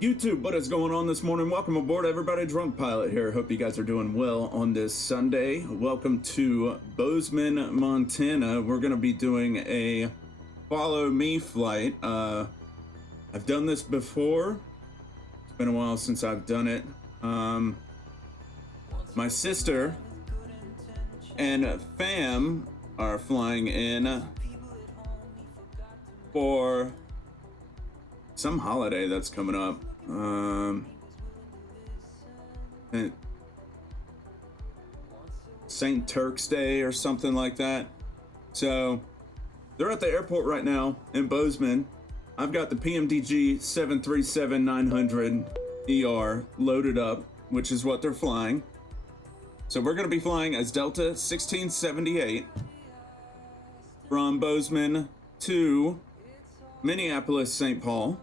YouTube, what is going on this morning? Welcome aboard, everybody. Drunk Pilot here. Hope you guys are doing well on this Sunday. Welcome to Bozeman, Montana. We're going to be doing a follow me flight. I've done this before. It's been a while since I've done it. My sister and fam are flying in for some holiday that's coming up. St. Turk's Day or something like that. So they're at the airport right now in Bozeman. I've got the PMDG 737-900 ER loaded up, which is what they're flying. So we're going to be flying as Delta 1678 from Bozeman to Minneapolis, St. Paul.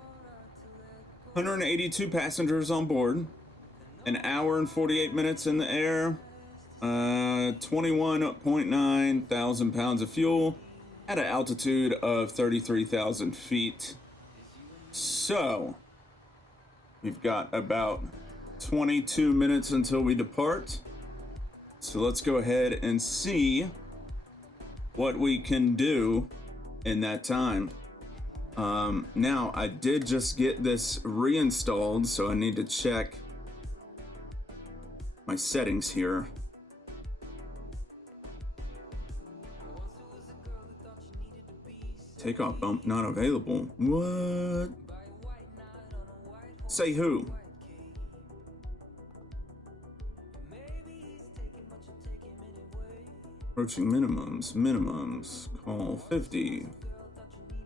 182 passengers on board, an hour and 48 minutes in the air, 21.9 thousand pounds of fuel at an altitude of 33,000 feet. So we've got about 22 minutes until we depart. So let's go ahead and see what we can do in that time. Now I did just get this reinstalled, so I need to check my settings here. Takeoff bump not available. What? Say who? Approaching minimums. Call 50,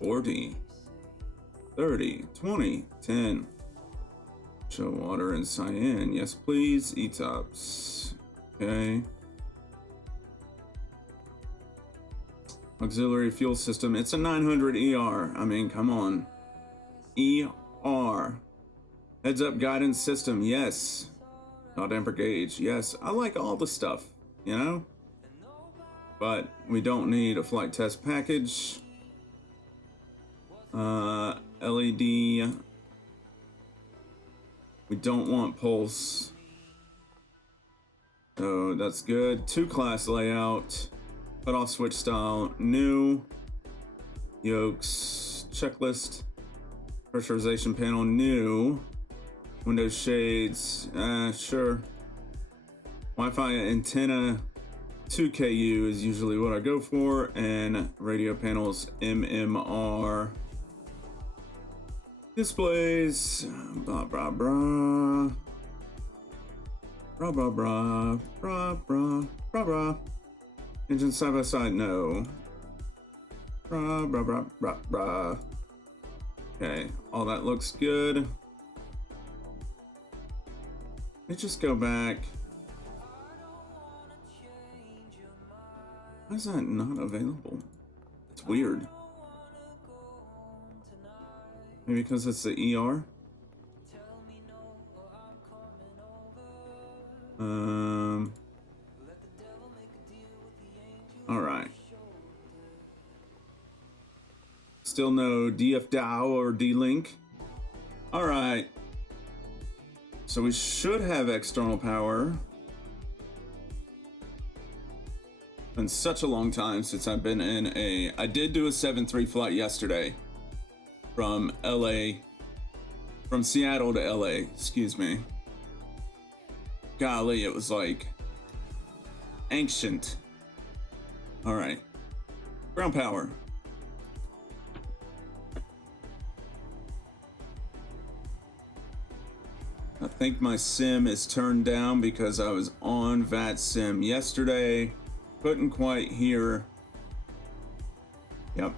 40. 30, 20, 10. Show water and cyan. Yes, please. E-tops. Okay. Auxiliary fuel system. It's a 900 ER. I mean, come on. ER. Heads up guidance system. Yes. Yaw damper gauge. Yes. I like all the stuff, you know? But we don't need a flight test package. LED. We don't want pulse. So that's good. 2-class layout. Cutoff switch style. New. Yokes. Checklist. Pressurization panel. New. Windows shades. Sure. Wi-Fi antenna. 2KU is usually what I go for. And radio panels. MMR. Displays, blah, blah, blah. Blah, blah, blah. Blah, blah, blah, blah. Engine side by side, no. Blah, blah, blah, blah, blah. Okay, all that looks good. Let's just go back. Why is that not available? It's weird. Maybe because it's the ER? Alright. Still no DFDAO or D-Link. Alright. So we should have external power. Been such a long time since I've been in a... I did do a 7-3 flight yesterday. From Seattle to LA, excuse me. Golly, it was like ancient. All right, ground power. I think my sim is turned down because I was on VATSIM yesterday. Couldn't quite hear. Yep.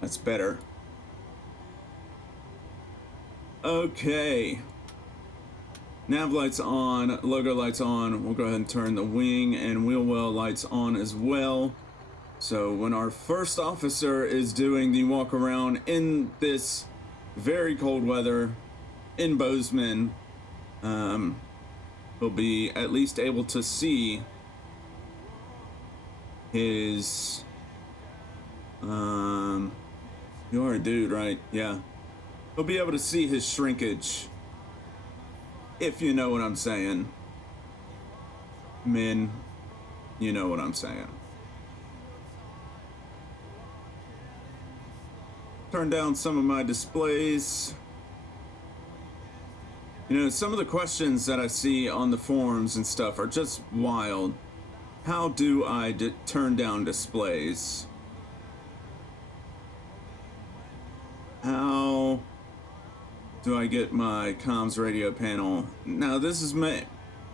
That's better. Okay. Nav lights on, logo lights on. We'll go ahead and turn the wing and wheel well lights on as well. So when our first officer is doing the walk around in this very cold weather in Bozeman, he'll be at least able to see his You're a dude, right? Yeah. He'll be able to see his shrinkage. If you know what I'm saying. Men, you know what I'm saying. Turn down some of my displays. You know, some of the questions that I see on the forums and stuff are just wild. How do I turn down displays? How do I get my comms radio panel? Now, this is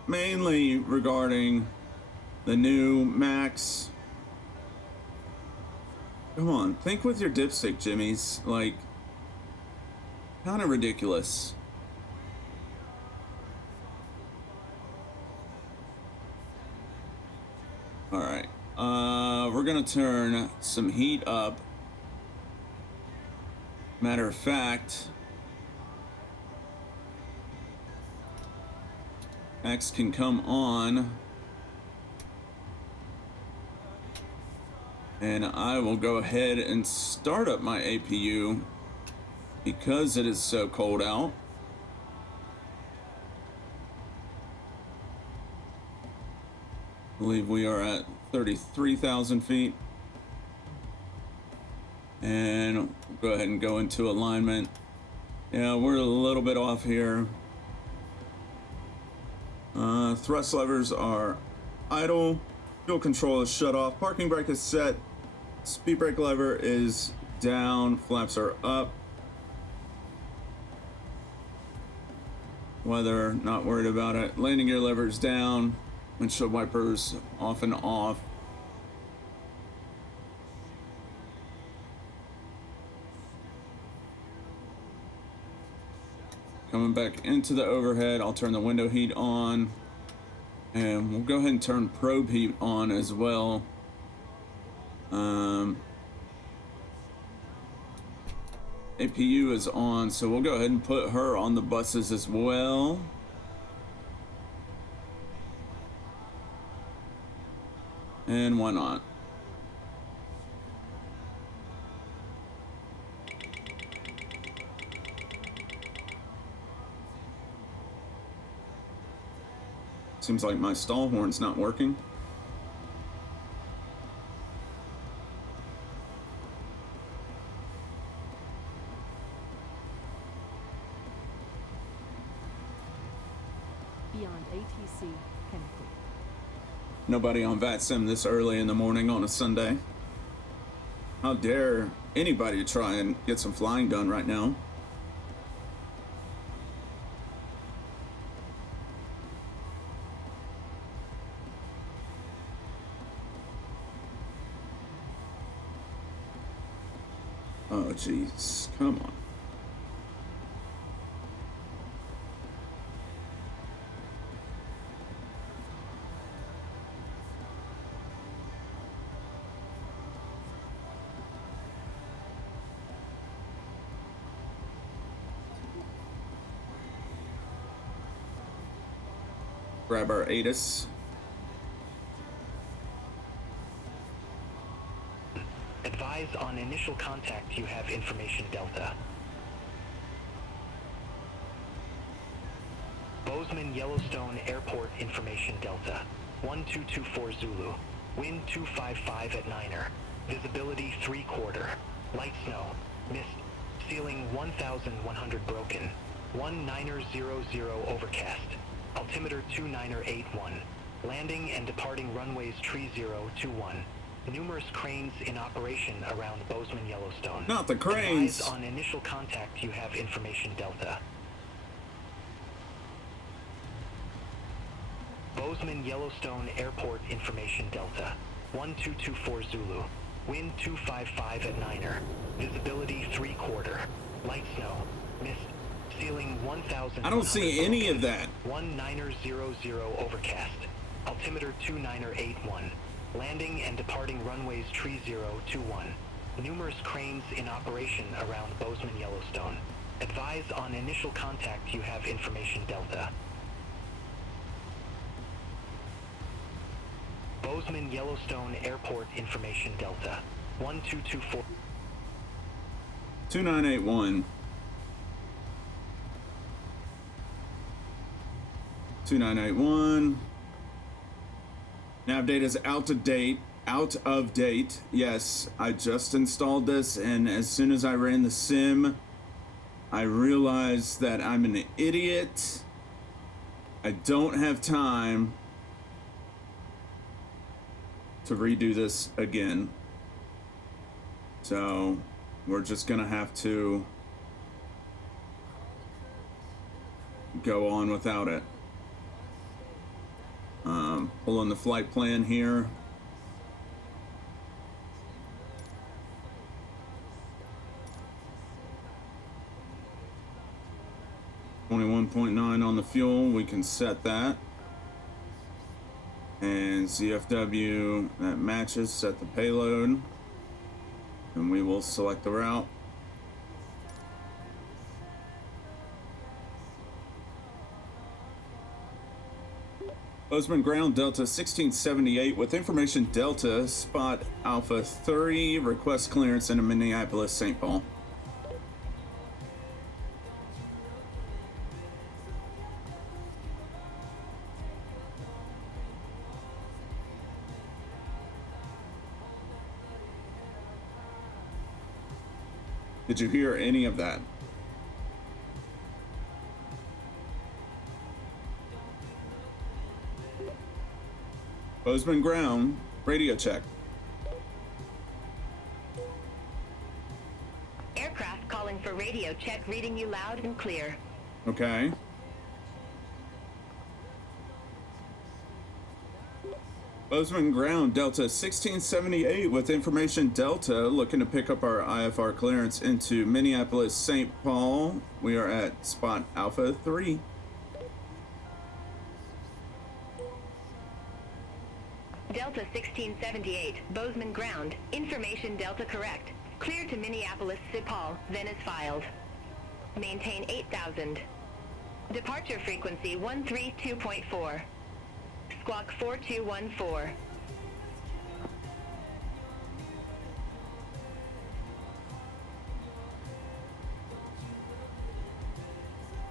mainly regarding the new Macs. Come on, think with your dipstick, Jimmys. Like, kind of ridiculous. All right, we're gonna turn some heat up. Matter of fact, X can come on, and I will go ahead and start up my APU because it is so cold out. I believe we are at 33,000 feet. And we'll go ahead and go into alignment. Yeah, we're a little bit off here. Thrust levers are idle. Fuel control is shut off. Parking brake is set. Speed brake lever is down. Flaps are up. Weather, not worried about it. Landing gear lever is down. Windshield wipers off and off. Coming back into the overhead, I'll turn the window heat on. And we'll go ahead and turn probe heat on as well. APU is on, so we'll go ahead and put her on the buses as well. And why not? Seems like my stall horn's not working. Beyond ATC connected. Nobody on VATSIM this early in the morning on a Sunday. How dare anybody try and get some flying done right now? Oh, jeez. Come on. Grab our ATIS. Advise on initial contact you have information Delta. Bozeman Yellowstone Airport information Delta. 1224 Zulu. Wind 255 at Niner. Visibility 3/4. Light snow. Mist. Ceiling 1,100 broken. 1900 overcast. Altimeter 2981. Landing and departing runways 3021. Numerous cranes in operation around Bozeman Yellowstone. Not the cranes. Advise on initial contact you have information Delta. Bozeman Yellowstone Airport information Delta. 1224 Zulu. Wind 255 at Niner. Visibility 3/4. Light snow. Mist. Ceiling 1,000. I don't see any of that. 1900 overcast. Altimeter 2981. Landing and departing runways 3021. Numerous cranes in operation around Bozeman Yellowstone. Advise on initial contact you have information Delta. Bozeman Yellowstone Airport information Delta. 1224. 2981. 2981. Nav data is out of date. Out of date. Yes, I just installed this, and as soon as I ran the sim, I realized that I'm an idiot. I don't have time to redo this again. So we're just gonna have to go on without it. Pulling the flight plan here. $21.9 on the fuel. We can set that. And CFW, that matches. Set the payload. And we will select the route. Bozeman Ground Delta 1678 with information Delta spot Alpha 3 request clearance into Minneapolis St. Paul. Did you hear any of that? Bozeman Ground, radio check. Aircraft calling for radio check, reading you loud and clear. Okay. Bozeman Ground, Delta 1678 with information Delta, looking to pick up our IFR clearance into Minneapolis St. Paul. We are at spot Alpha 3. Delta 1678, Bozeman Ground. Information Delta correct. Clear to Minneapolis St. Paul, then is filed. Maintain 8,000. Departure frequency 132.4. Squawk 4214.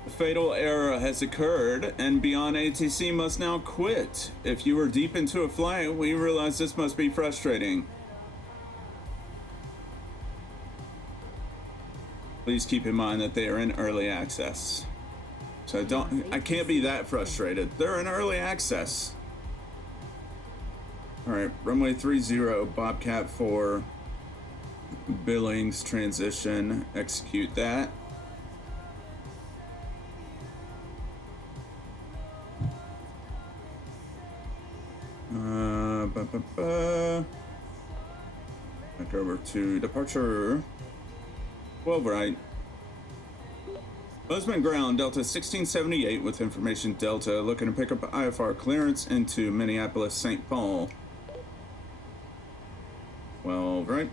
A fatal error has occurred, and Beyond ATC must now quit. If you were deep into a flight, we realize this must be frustrating. Please keep in mind that they are in early access. So I can't be that frustrated. They're in early access. All right, runway 30, Bobcat 4, Billings transition, execute that. Back over to departure 12 right. Bozeman Ground, Delta 1678 with information Delta, looking to pick up IFR clearance into Minneapolis St. Paul. 12 right.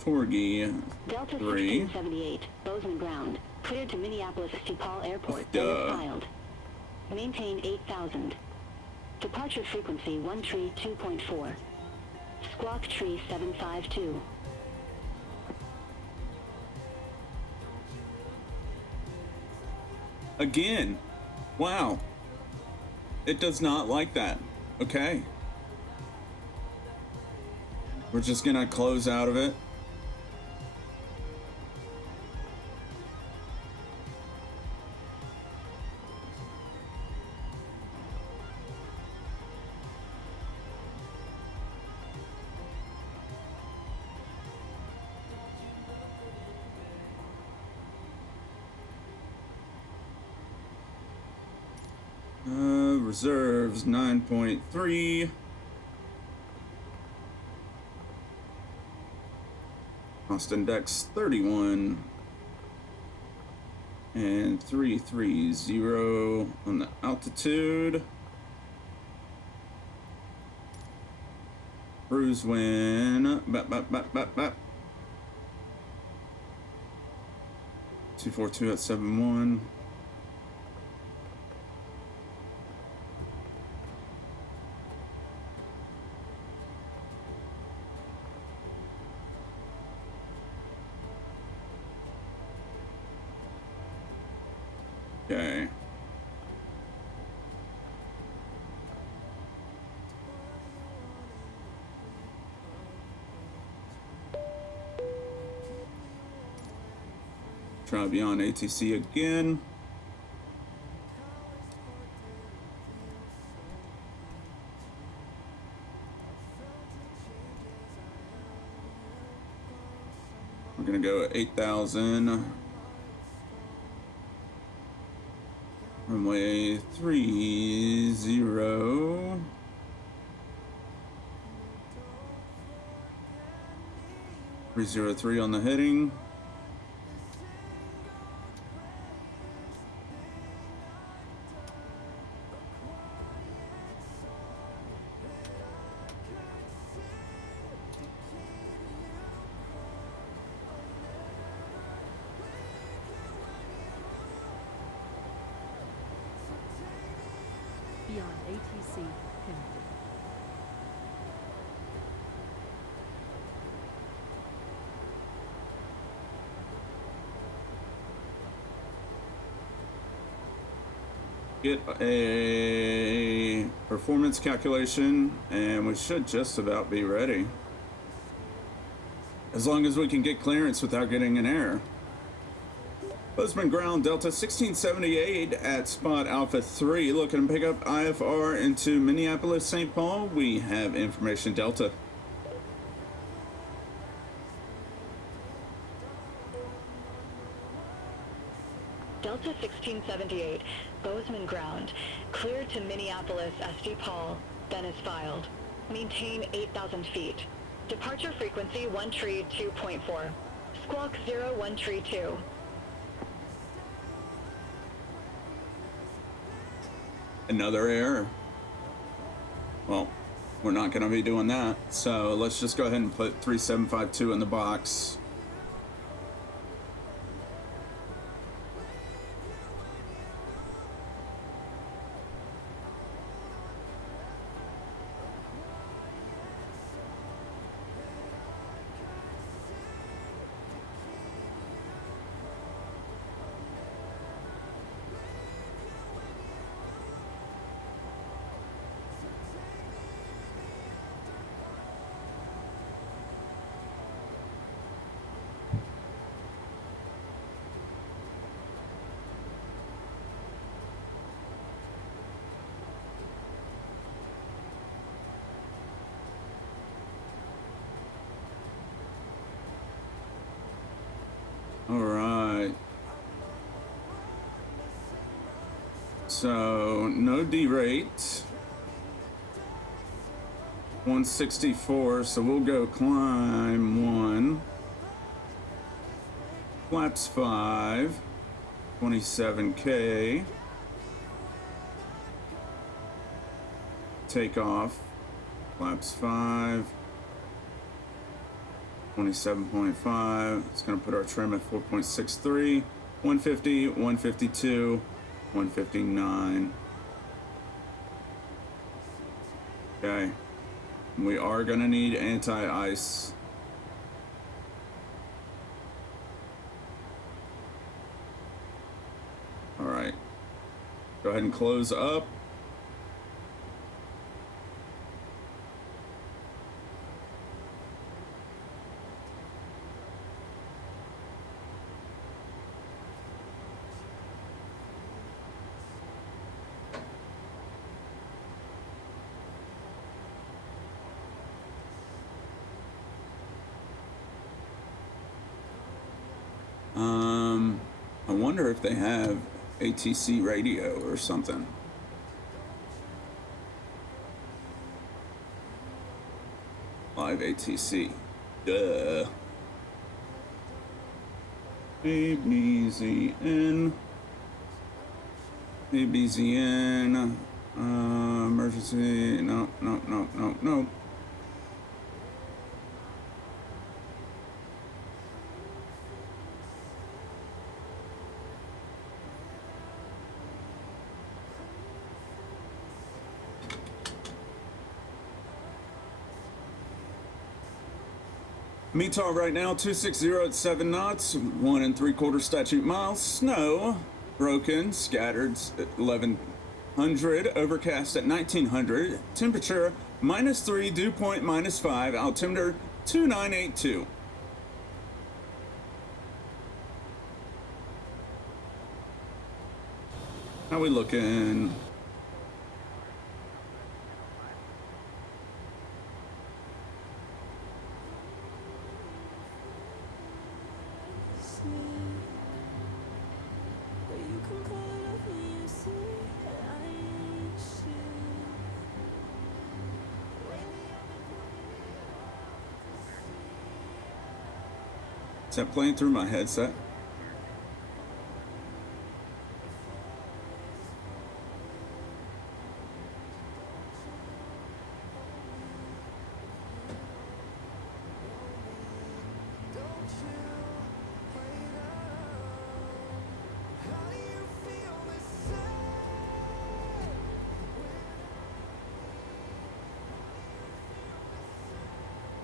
Torgy Delta 3. 1678, Bozeman Ground, cleared to Minneapolis St. Paul Airport, then is filed. Maintain 8,000. Departure frequency 132.4. Squawk tree 752. Again. Wow. It does not like that. Okay. We're just gonna close out of it. Reserves 9.3. Cost index 31. And 330 on the altitude. Cruise wind. 242 at 71. Okay. Try beyond ATC again. We're gonna go at 8,000. Runway 30. 303 on the heading. Beyond ATC connected. Get a performance calculation, and we should just about be ready. As long as we can get clearance without getting an error. Bozeman ground Delta 1678 at spot Alpha 3, looking to pick up IFR into Minneapolis, St. Paul. We have information Delta. Delta 1678, Bozeman ground, cleared to Minneapolis, St. Paul, then is filed. Maintain 8,000 feet. Departure frequency 1 tree 2.4. Squawk 01 tree 2. Another error. Well, we're not going to be doing that, so let's just go ahead and put 3752 in the box. All right. So no derate. 164, so we'll go climb 1. Flaps 5. 27K. Take off. Flaps 5. 27.5. It's going to put our trim at 4.63. 150, 152, 159. Okay. We are going to need anti-ice. All right. Go ahead and close up. I wonder if they have ATC radio or something. Live ATC. Duh. KBZN. KBZN. Emergency. No. METAR right now, 260 at 7 knots, 1 3/4 statute miles, snow, broken, scattered 1100, overcast at 1900, temperature -3, dew point -5, altimeter 2982. How we looking? Is that playing through my headset?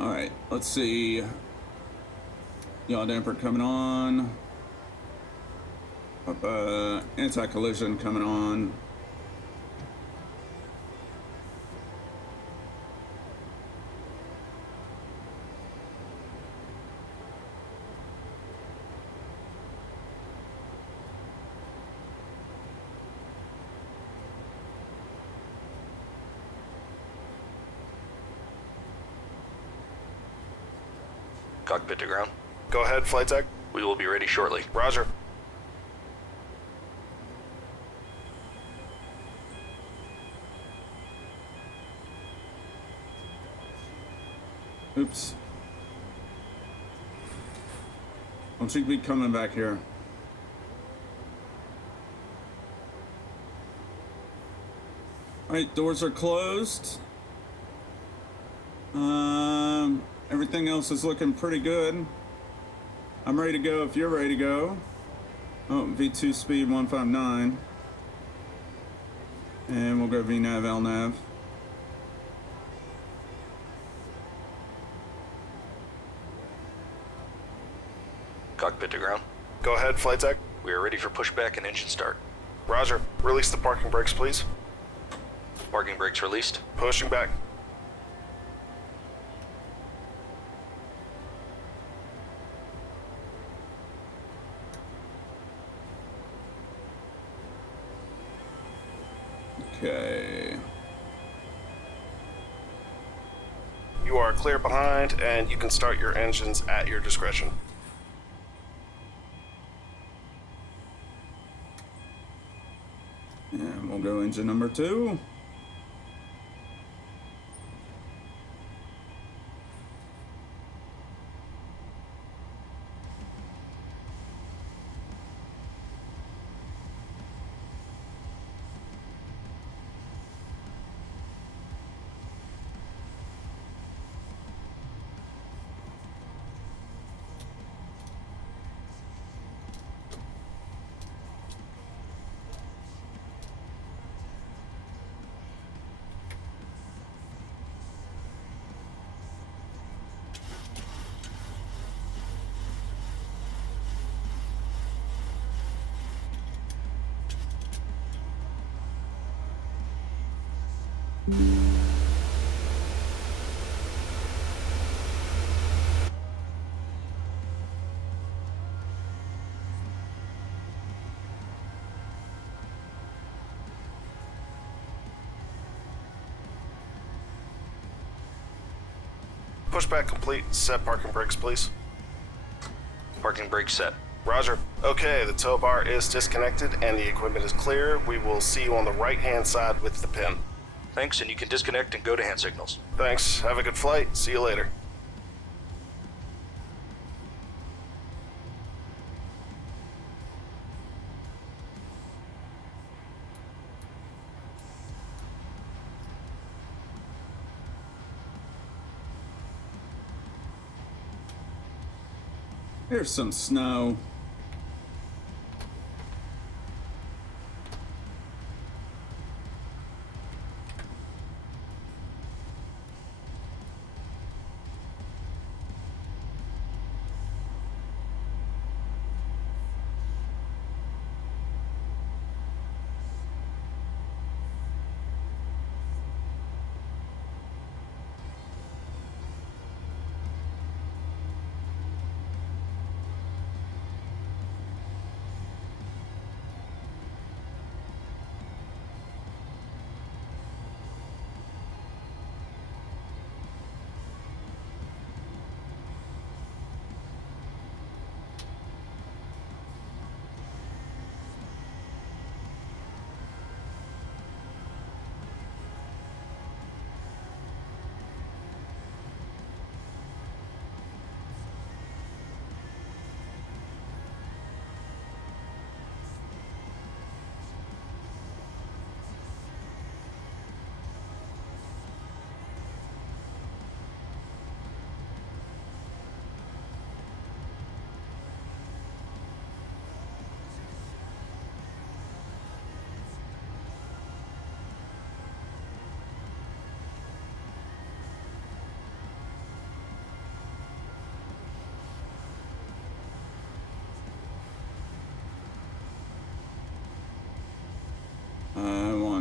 All right, let's see. Yaw damper coming on. Anti-collision coming on. Cockpit to ground. Go ahead, flight deck. We will be ready shortly. Roger. Oops. Don't you be coming back here. Alright, doors are closed. Everything else is looking pretty good. I'm ready to go if you're ready to go. Oh, V2 speed 159. And we'll go VNAV, LNAV. Cockpit to ground. Go ahead, flight deck. We are ready for pushback and engine start. Roger. Release the parking brakes, please. Parking brakes released. Pushing back. Okay. You are clear behind, and you can start your engines at your discretion. And we'll go engine number 2. Pushback complete. Set parking brakes, please. Parking brakes set. Roger. Okay, the tow bar is disconnected and the equipment is clear. We will see you on the right-hand side with the pin. Thanks, and you can disconnect and go to hand signals. Thanks. Have a good flight. See you later. Here's some snow.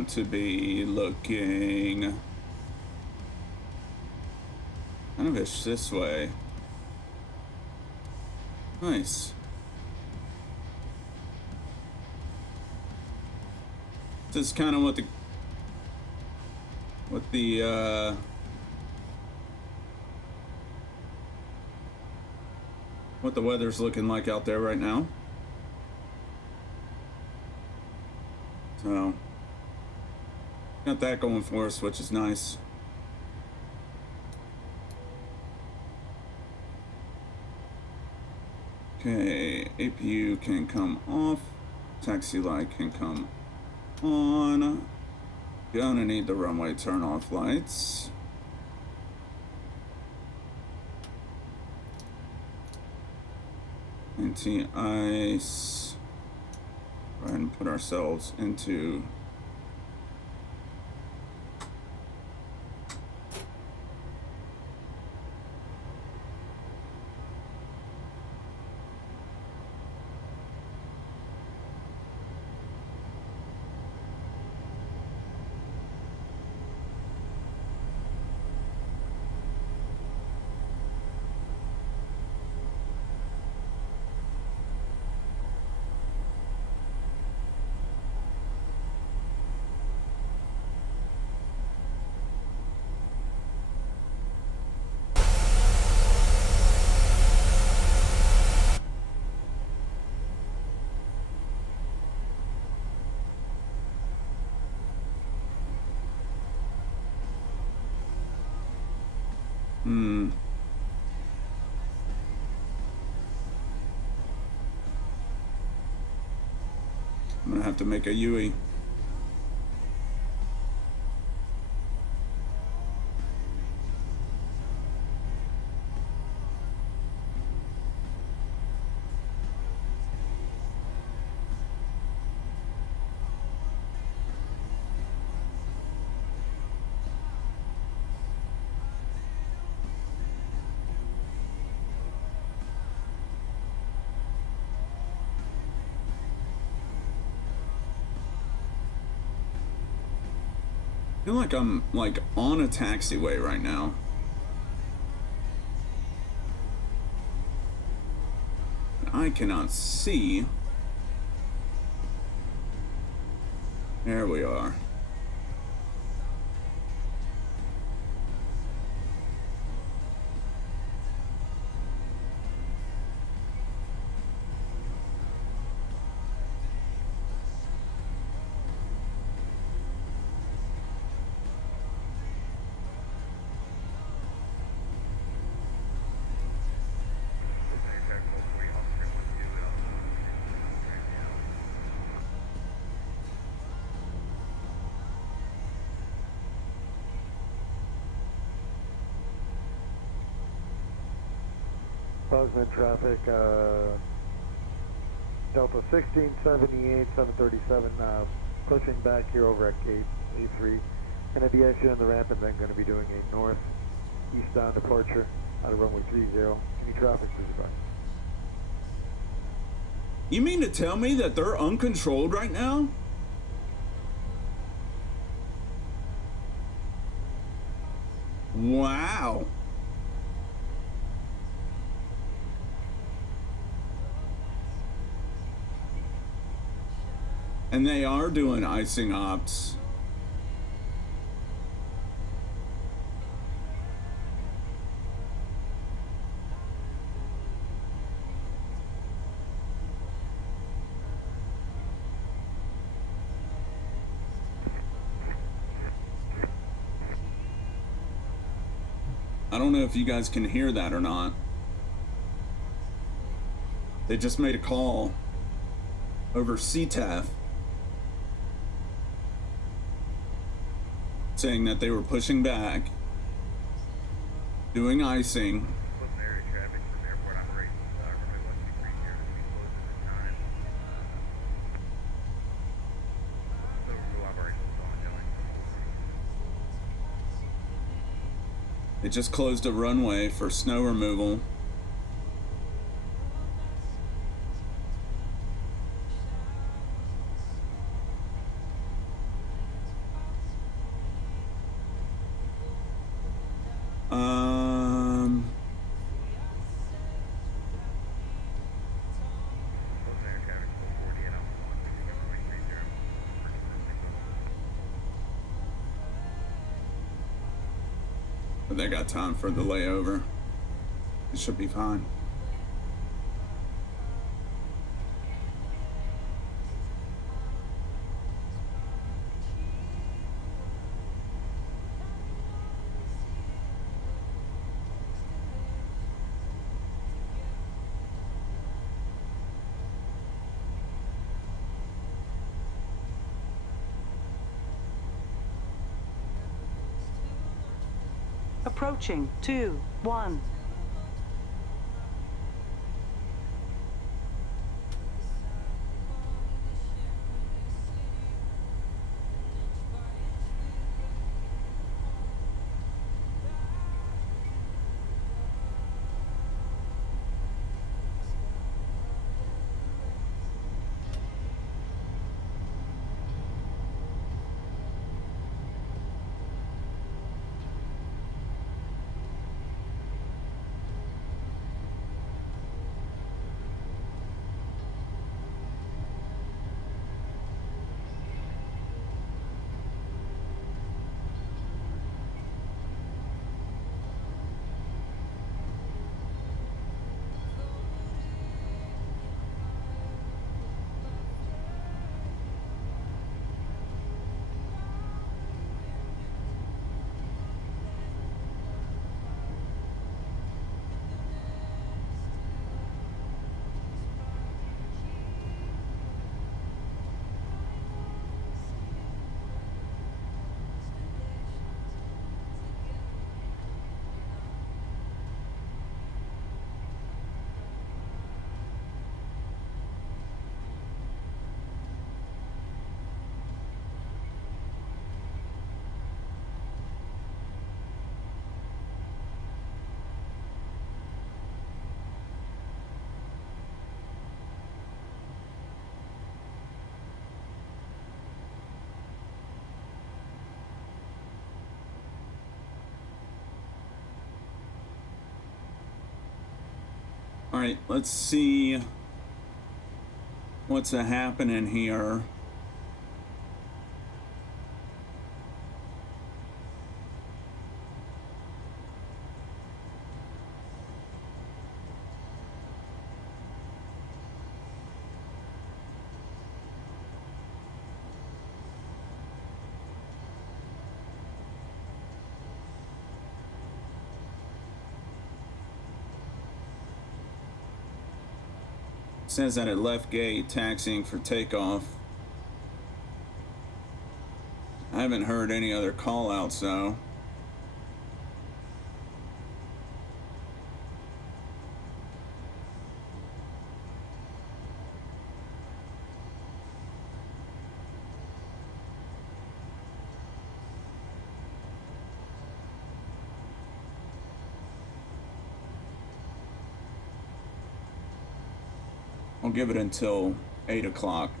want to be looking kind of ish this way. Nice. This is kind of what the weather's looking like out there right now. So got that going for us, which is nice. Okay, APU can come off, taxi light can come on. Gonna need the runway turn off lights. Anti-ice. Go ahead and put ourselves into I'm gonna have to make a UE. I feel like I'm like on a taxiway right now. I cannot see. There we are. Bozeman traffic, Delta 1678, 737, pushing back here over at gate A3. Going to be exiting on the ramp and then going to be doing a north eastbound departure out of runway 30. Any traffic, please advise. You mean to tell me that they're uncontrolled right now? Wow. And they are doing icing ops. I don't know if you guys can hear that or not. They just made a call over CTAF saying that they were pushing back, doing icing. They just closed a runway for snow removal. But they got time for the layover. It should be fine. Approaching 2-1. All right, let's see what's happening here. Says that at left gate, taxiing for takeoff. I haven't heard any other call outs though. I'll give it until 8 o'clock.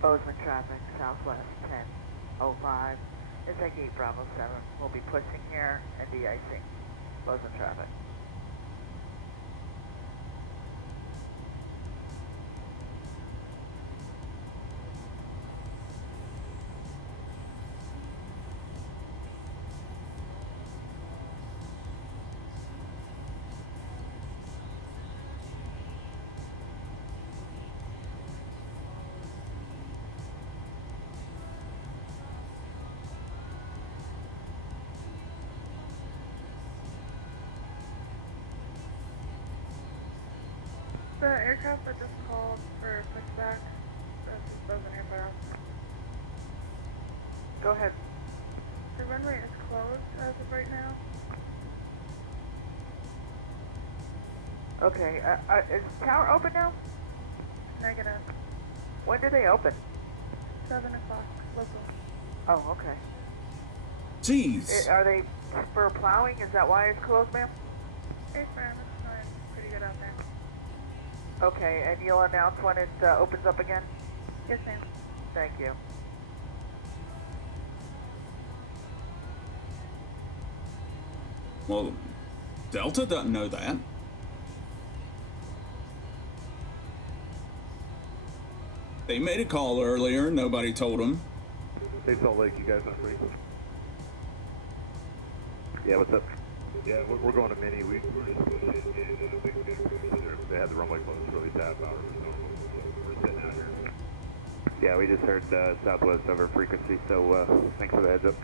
Bozeman traffic, southwest 1005. It's at gate Bravo 7. We'll be pushing here and de-icing. Bozeman traffic. The aircraft that just called for pushback, this is Bozeman Airport Officer. Go ahead. The runway is closed as of right now. Okay, is the tower open now? Negative. When did they open? 7 o'clock local. Oh, okay. Jeez. Are they for plowing? Is that why it's closed, ma'am? Hey, Fran, it's fine. Pretty good out there. Okay, and you'll announce when it opens up again? Yes, ma'am. Thank you. Well, Delta doesn't know that. They made a call earlier, nobody told them. Hey, Salt Lake, you guys on free? Yeah, what's up? Yeah, we're going to Mini. We're just they had the runway closed for at least half hour. So we're sitting out here. Yeah, we just heard southwest over frequency, so thanks for the heads up.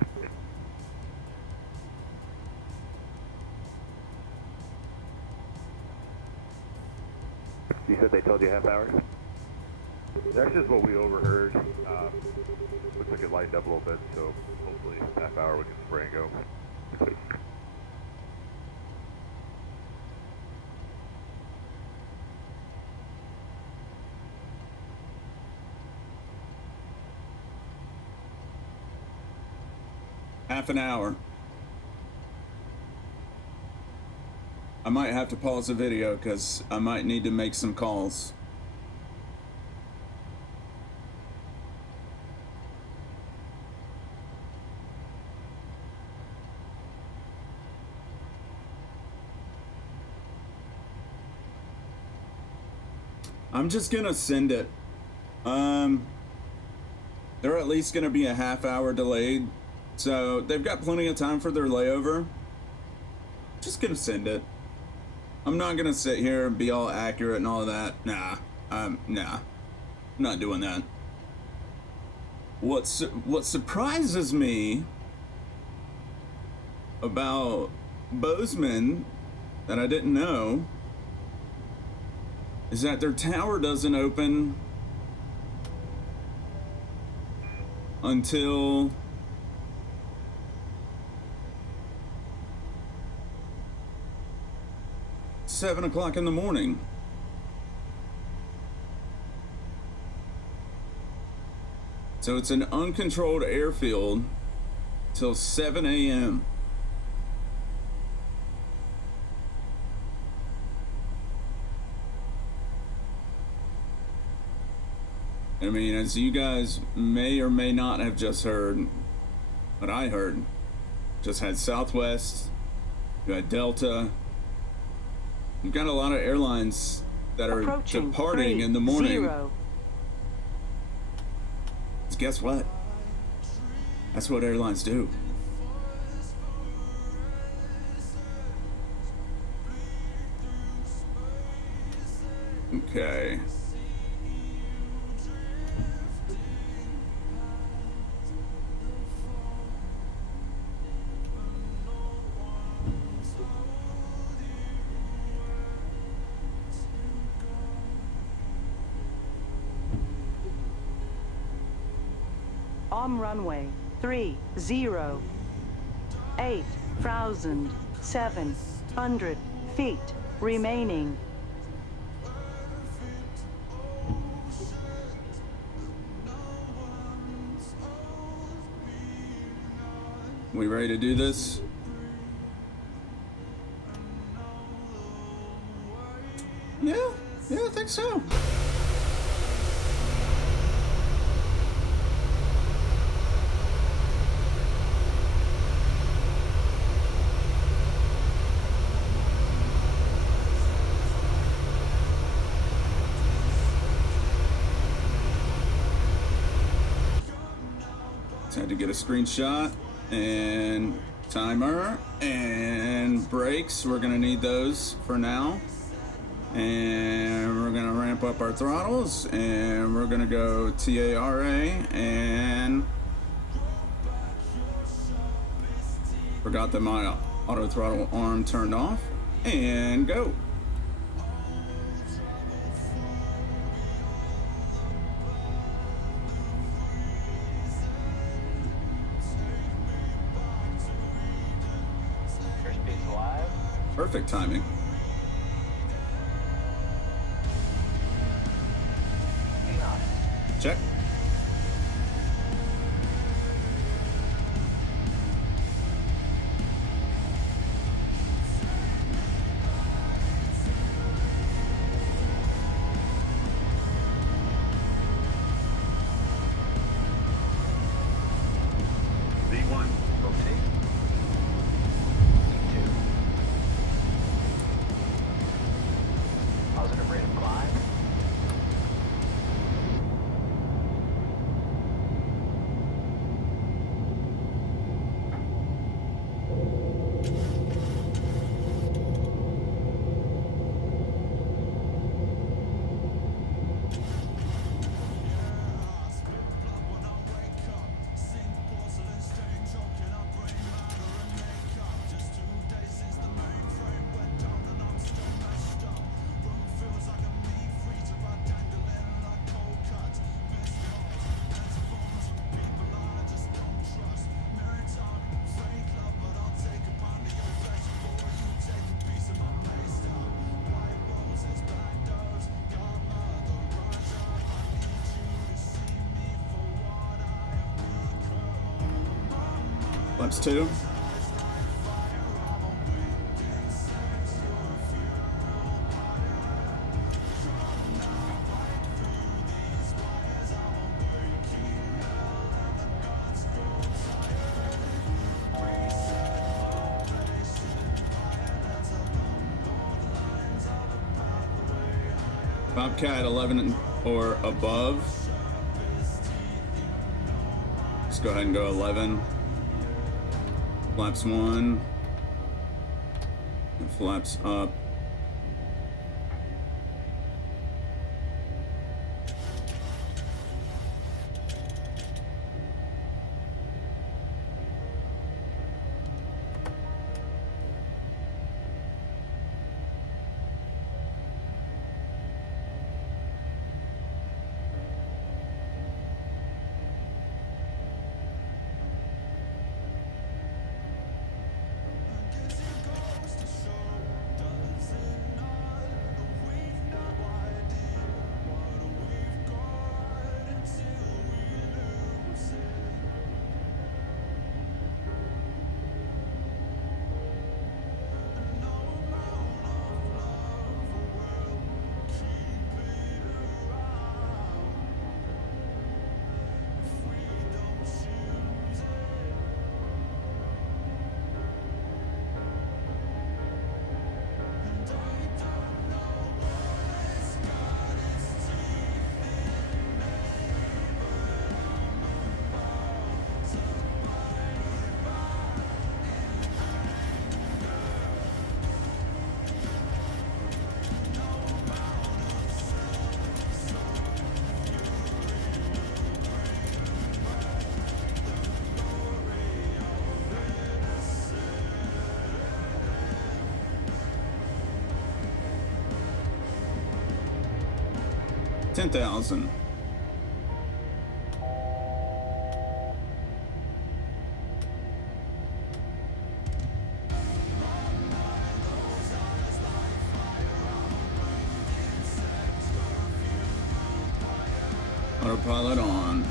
You said they told you half hour? That's just what we overheard. Looks like it lightened up a little bit, so hopefully half hour we can spray and go. Please. Half an hour. I might have to pause the video because I might need to make some calls. I'm just gonna send it. They're at least gonna be a half hour delayed, so they've got plenty of time for their layover. Just gonna send it. I'm not gonna sit here and be all accurate and all of that. Nah, I'm not doing that. What surprises me about Bozeman that I didn't know is that their tower doesn't open until seven o'clock in the morning. So it's an uncontrolled airfield till 7 a.m. I mean, as you guys may or may not have just heard, what I heard, just had Southwest, you had Delta. You've got a lot of airlines that are departing in the morning. 0. Guess what? That's what airlines do. Okay. On runway 30, 8,700 feet remaining. We ready to do this? Yeah, I think so. Just had to get a screenshot and timer and brakes. We're gonna need those for now. And we're gonna ramp up our throttles and we're gonna go TARA and forgot that my auto throttle arm turned off and go. Perfect timing. Check. V1, rotate. V2. Positive rate of climb. Laps 2. Bobcat 11 or above. Let's go ahead and go 11. Flaps 1. And flaps up. $10,000. Autopilot on.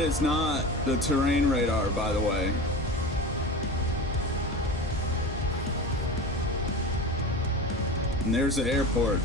That is not the terrain radar, by the way. And there's the airport.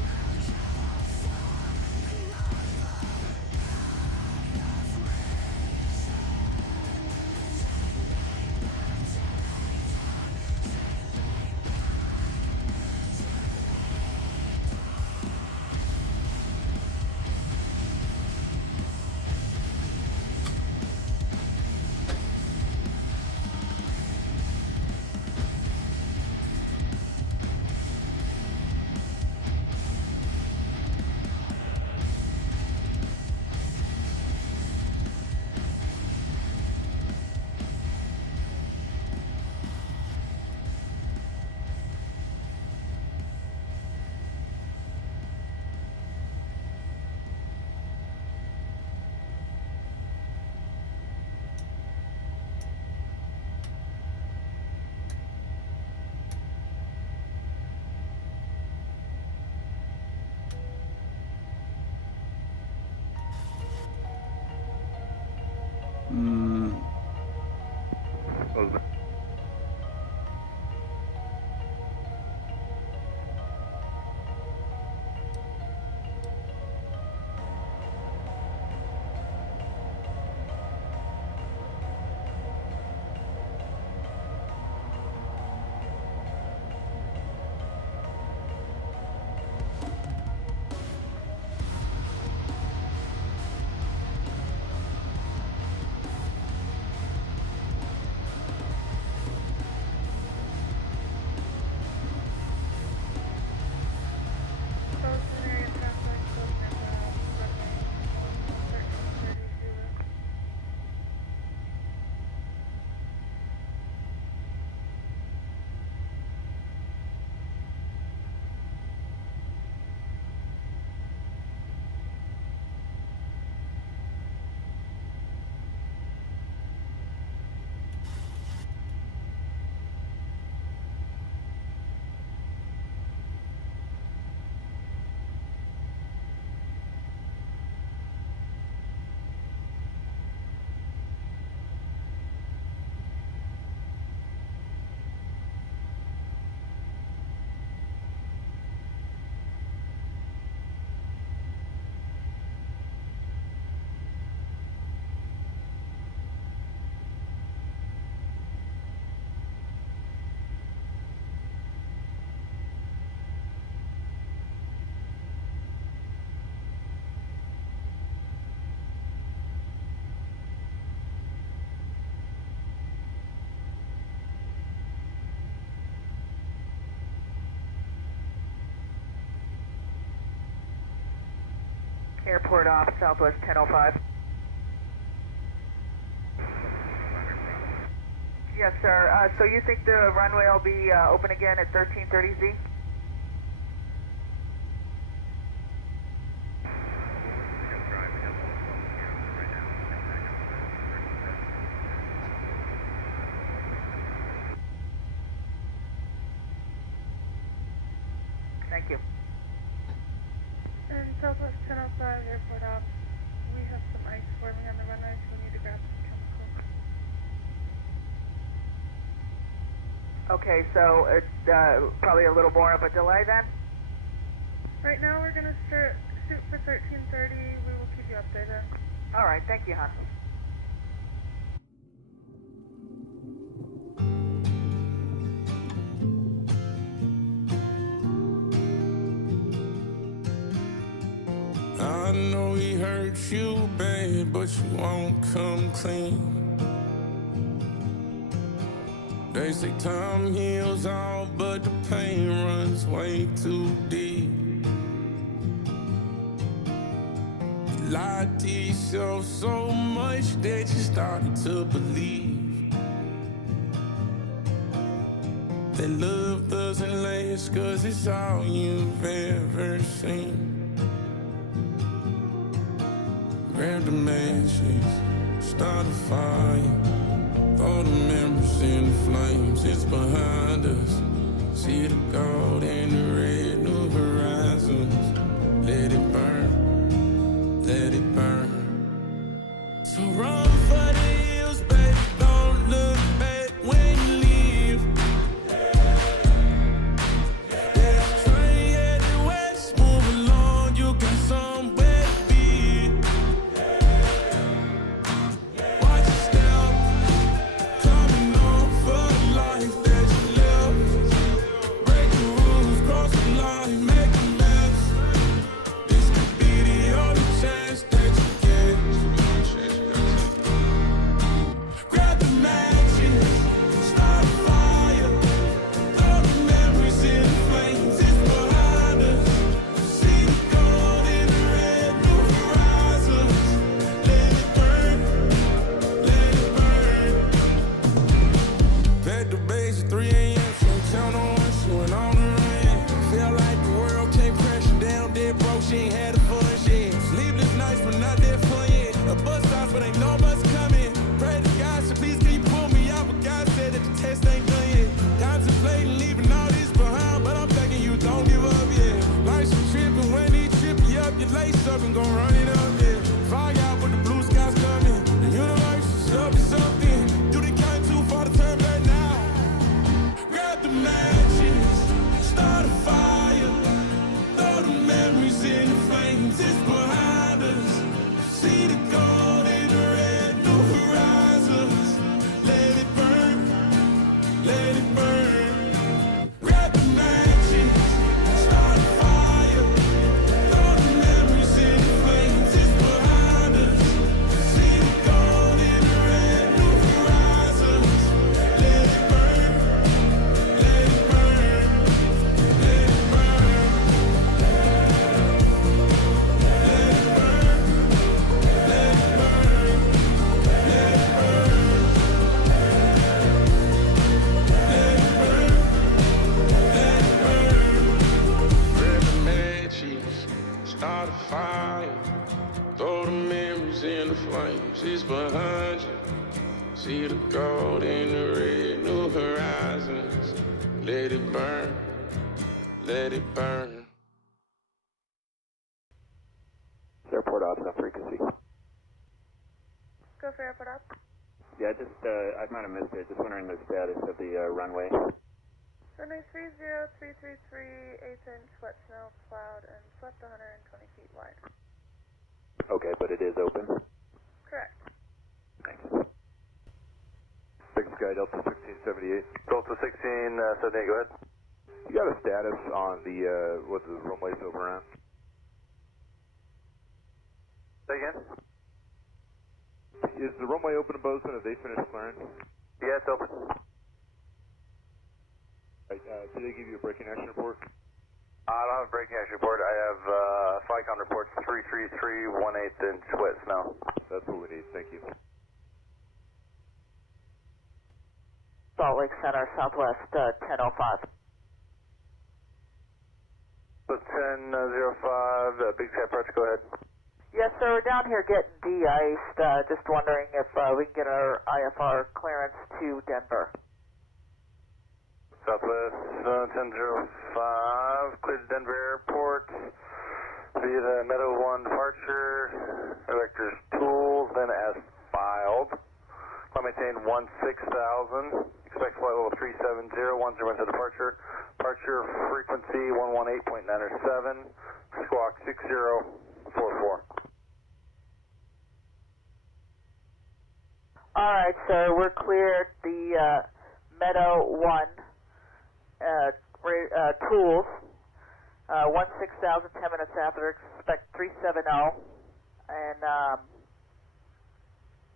Airport off, Southwest 1005. Yes, sir. So you think the runway will be open again at 1330Z? Thank you. And Southwest 1005, airport ops. We have some ice forming on the runway, so we need to grab some chemicals. Okay, so it's probably a little more of a delay then? Right now we're going to shoot for 1330. We will keep you updated. All right, thank you, hon. I know he hurt you bad, but you won't come clean. They say time heals all, but the pain runs way too deep. You lied to yourself so much that you started to believe that love doesn't last, 'cause it's all you've ever seen. Grab the matches, start a fire. Throw the memories in the flames, it's behind us. See the gold and the red, new horizons. Let it burn, let it burn. So run for See the gold in the red, new horizons. Let it burn, let it burn. Airport ops on frequency. Go for airport up. Yeah, I might have missed it. Just wondering the status of the runway. Runway 30333, 8-inch wet snow plowed and swept 120 feet wide. Okay, but it is open? Correct. Thanks. Big Sky Delta 1678. Delta 1678, go ahead. You got a status on the, what the runway's over on? Say again? Is the runway open in Bozeman? Have they finished clearing? Yeah, it's open. Right, did they give you a braking action report? I don't have a braking action report. I have FlyCon reports 333, 1/8 inch wet snow. That's what we need. Thank you. Salt Lake Center, Southwest 1005. So 1005, Big Sky approach, go ahead. Yes, sir, we're down here getting de-iced. Just wondering if we can get our IFR clearance to Denver. Southwest 1005, cleared to Denver Airport via the Meadow 1 departure, electors tools, then as filed. Climb maintain 16,000, expect flight level 370, 10 to departure, departure frequency 118.907, squawk 6044. Alright, sir, we're cleared the Meadow 1 tools. 16,000, 10 minutes after, expect 370. And,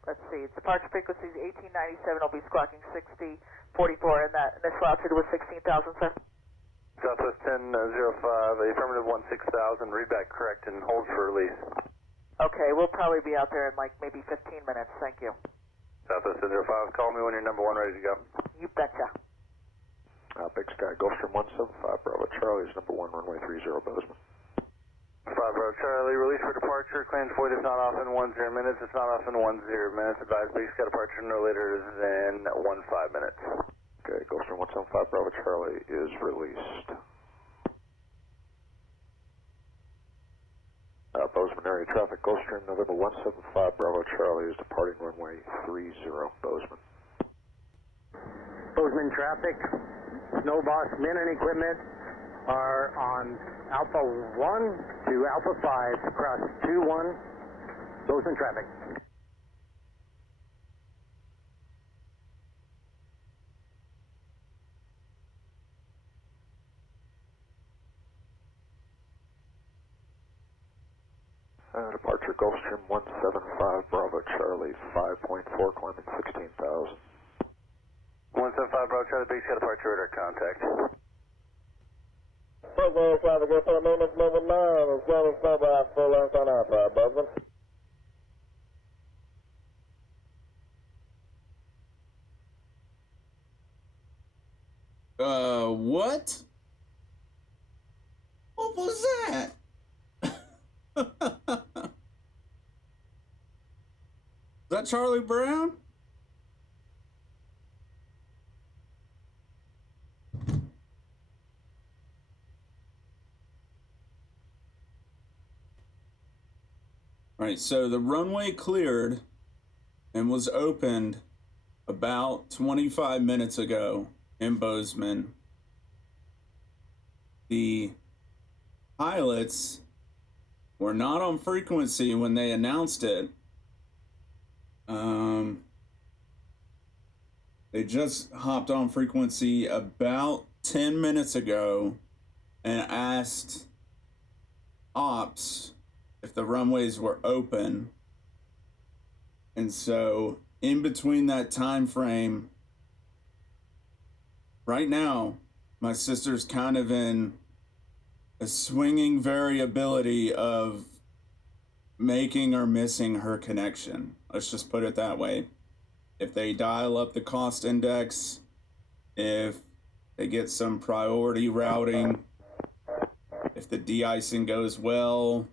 let's see, departure frequency is 1897, will be squawking 6044, and that initial altitude was 16,000, sir? Southwest 1005, affirmative 16,000, read back correct and hold for release. Okay, we'll probably be out there in like maybe 15 minutes, thank you. Southwest 1005, call me when you're number 1 ready to go. You betcha. Big Sky, Gulfstream 175, Bravo Charlie is number 1, runway 30 Bozeman. 5 Bravo Charlie, release for departure, clearance void if not off in 10 minutes, it's not off in 10 minutes, advise Big Sky departure no later than 15 minutes. Okay, Gulfstream 175, Bravo Charlie is released. Bozeman area traffic, Gulfstream November 175, Bravo Charlie is departing runway 30, Bozeman. Bozeman traffic, Snow Boss men and equipment are on Alpha 1 to Alpha 5, cross 21, Bozeman traffic. Departure Gulfstream 175, Bravo Charlie, 5.4, climbing 16,000. 175 Bravo Charlie, Big Sky departure radar contact. Bozeman traffic, for the moment, moving 9, is going to stop by full length on Alpha, Bozeman. What? What was that? Is that Charlie Brown? Right, so the runway cleared and was opened about 25 minutes ago in Bozeman. The pilots were not on frequency when they announced it. They just hopped on frequency about 10 minutes ago and asked ops if the runways were open. And so in between that time frame, right now, my sister's kind of in a swinging variability of making or missing her connection. Let's just put it that way. If they dial up the cost index, if they get some priority routing, if the de-icing goes well,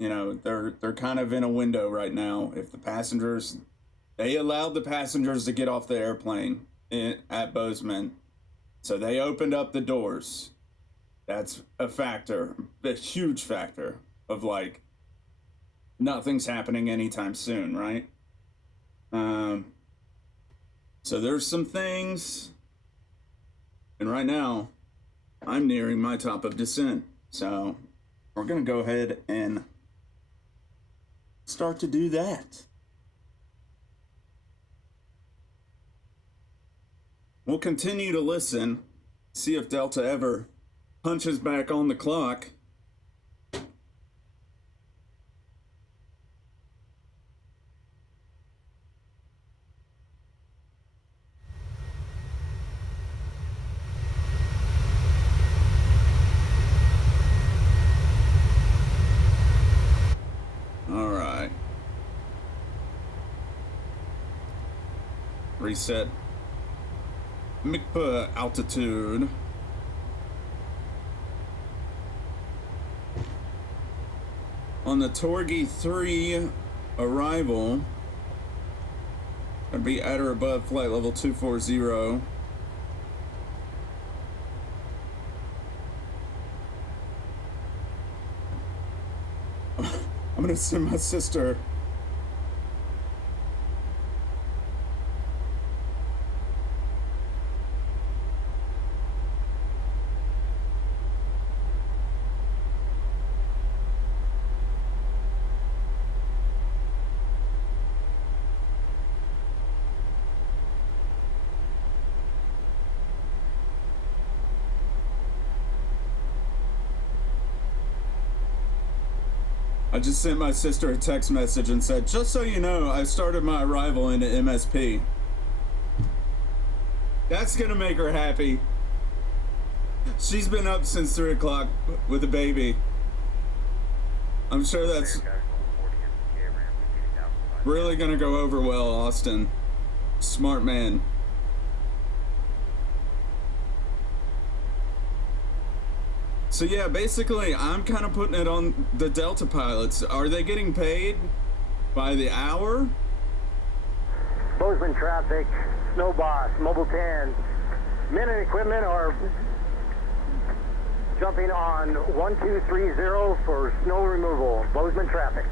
you know, they're kind of in a window right now. If the passengers, they allowed the passengers to get off the airplane at Bozeman, so they opened up the doors. That's a factor, a huge factor of like nothing's happening anytime soon, right? So there's some things, and right now I'm nearing my top of descent, so we're gonna go ahead and start to do that. We'll continue to listen, see if Delta ever punches back on the clock. All right. Reset MCPA altitude. On the Torgy 3 arrival, gonna be at or above flight level 240. I'm gonna send my sister. I just sent my sister a text message and said, just so you know, I started my arrival into MSP. That's gonna make her happy. She's been up since 3 o'clock with a baby. I'm sure that's really gonna go over well, Austin. Smart man. So yeah, basically, I'm kind of putting it on the Delta pilots. Are they getting paid by the hour? Bozeman traffic, Snow Boss, Mobile 10. Men and equipment are jumping on 1230 for snow removal. Bozeman traffic.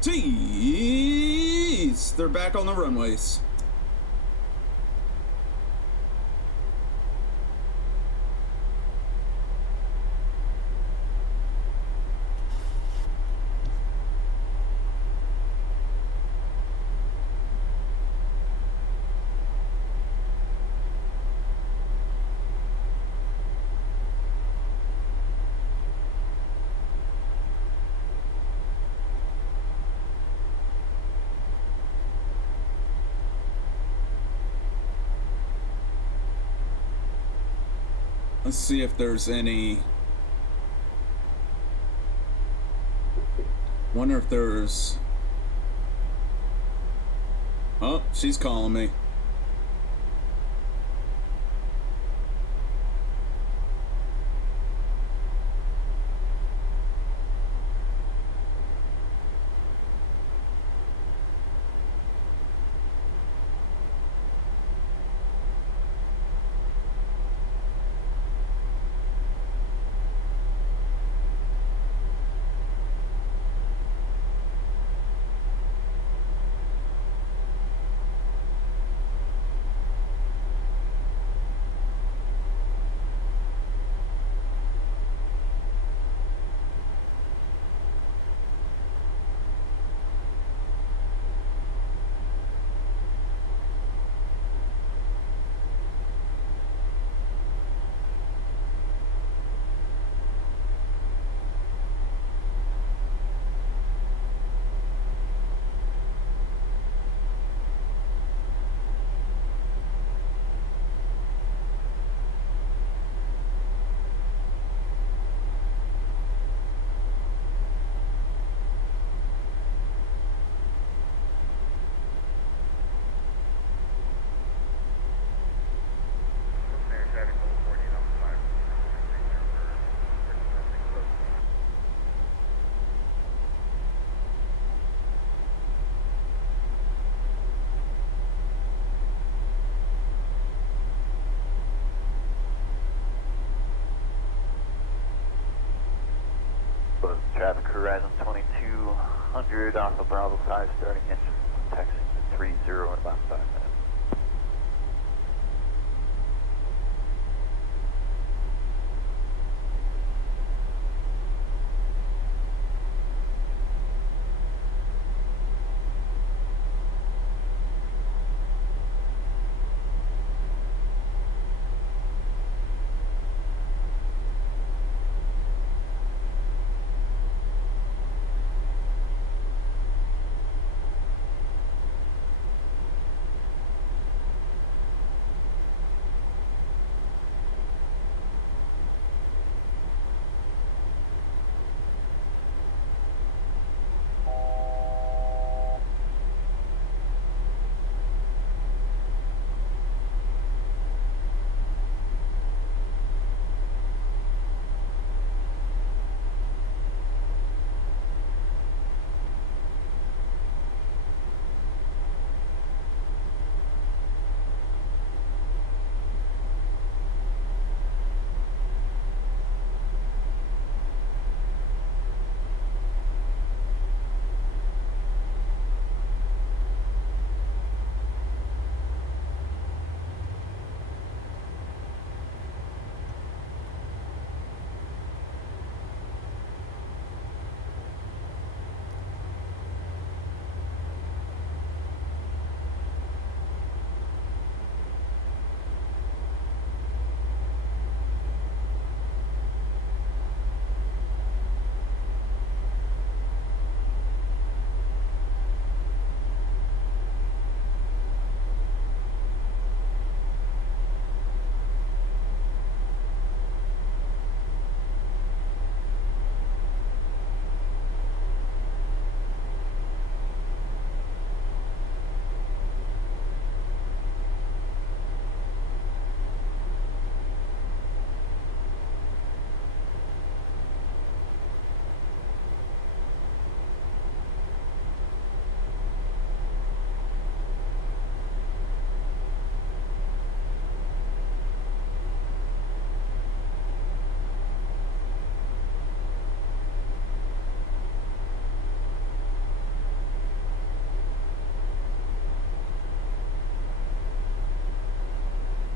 Jeez, they're back on the runways. Let's see if there's any. Wonder if there's. Oh, she's calling me. Horizon 2200 Alpha Bravo 5 starting engine, taxiing to 30 in about 5 minutes.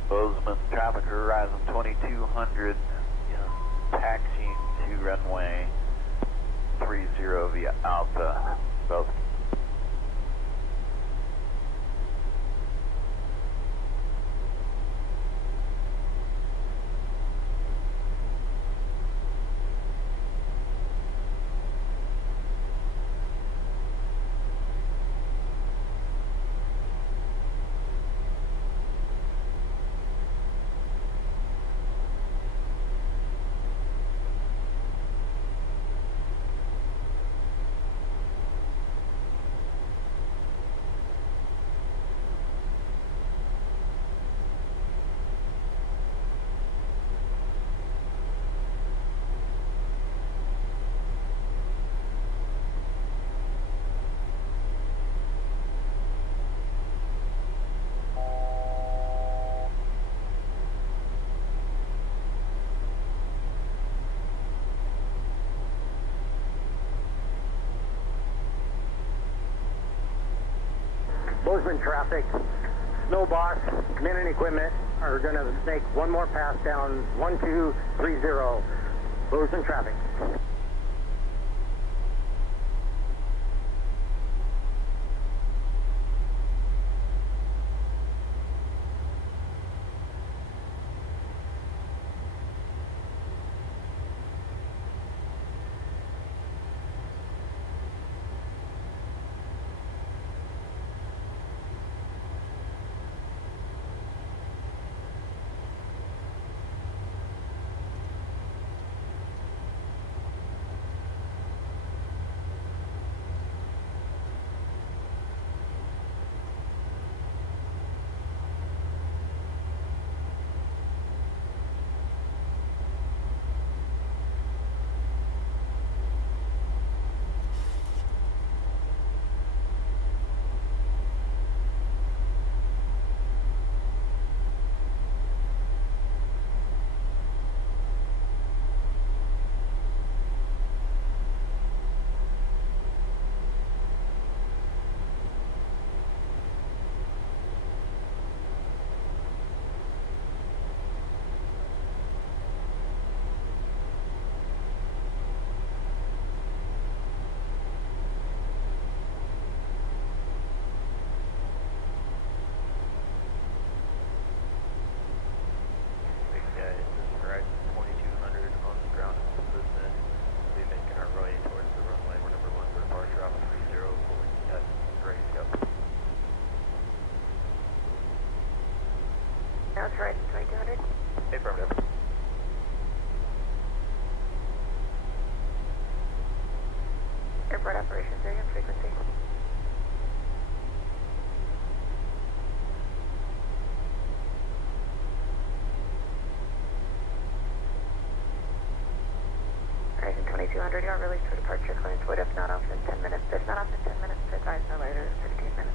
Bozeman, traffic Horizon 2200, taxiing to runway 30 via Alpha, both. Bozeman traffic, Snow Boss, men and equipment are going to make one more pass down 1230, Bozeman traffic. 2200, you are released for departure. Clearance would if not off in 10 minutes. If not off in 10 minutes, advise no later than 15 minutes.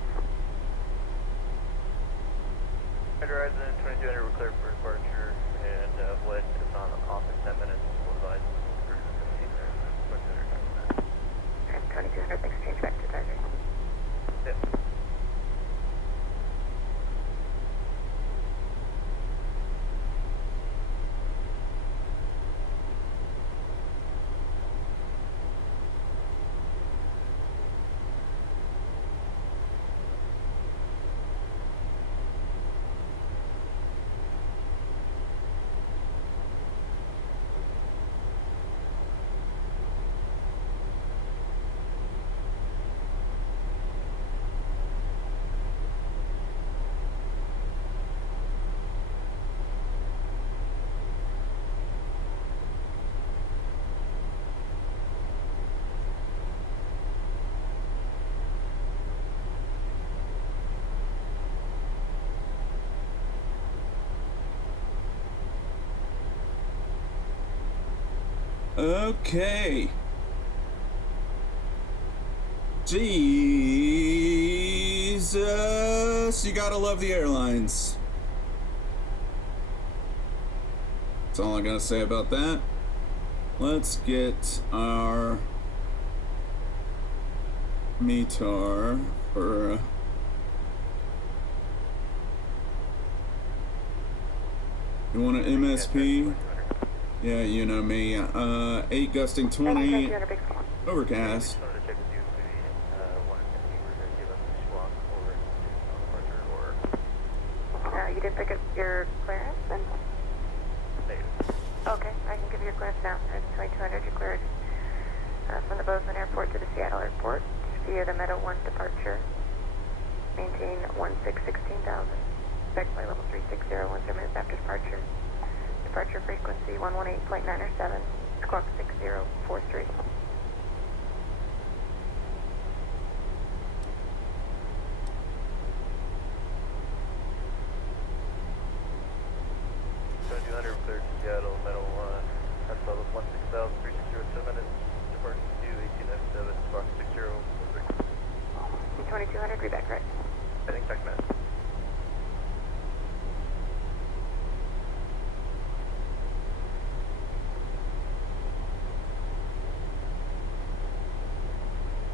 Horizon 2200, we're clear for departure, and what is on off in 10 minutes, we'll advise 2200, thanks, change back to advisory. Yep. Okay. Jesus, you gotta love the airlines. That's all I gotta say about that. Let's get our METAR for you want an MSP? Yeah, you know me. 8 gusting 20, overcast. You didn't pick up your clearance then? Okay, I can give you a clearance now. It's 2200, you cleared from the Bozeman Airport to the Seattle Airport via the Meadow 1 departure. Maintain 16,000. Expect flight level 360, 13 minutes after departure. Departure frequency 118.907, squawk 6043. Cleared to Seattle, Meadow 1, that's level 16,000, 360, 7 minutes, departure 2, 1897, squawk 6043. 2200, read back correct. Heading back minutes.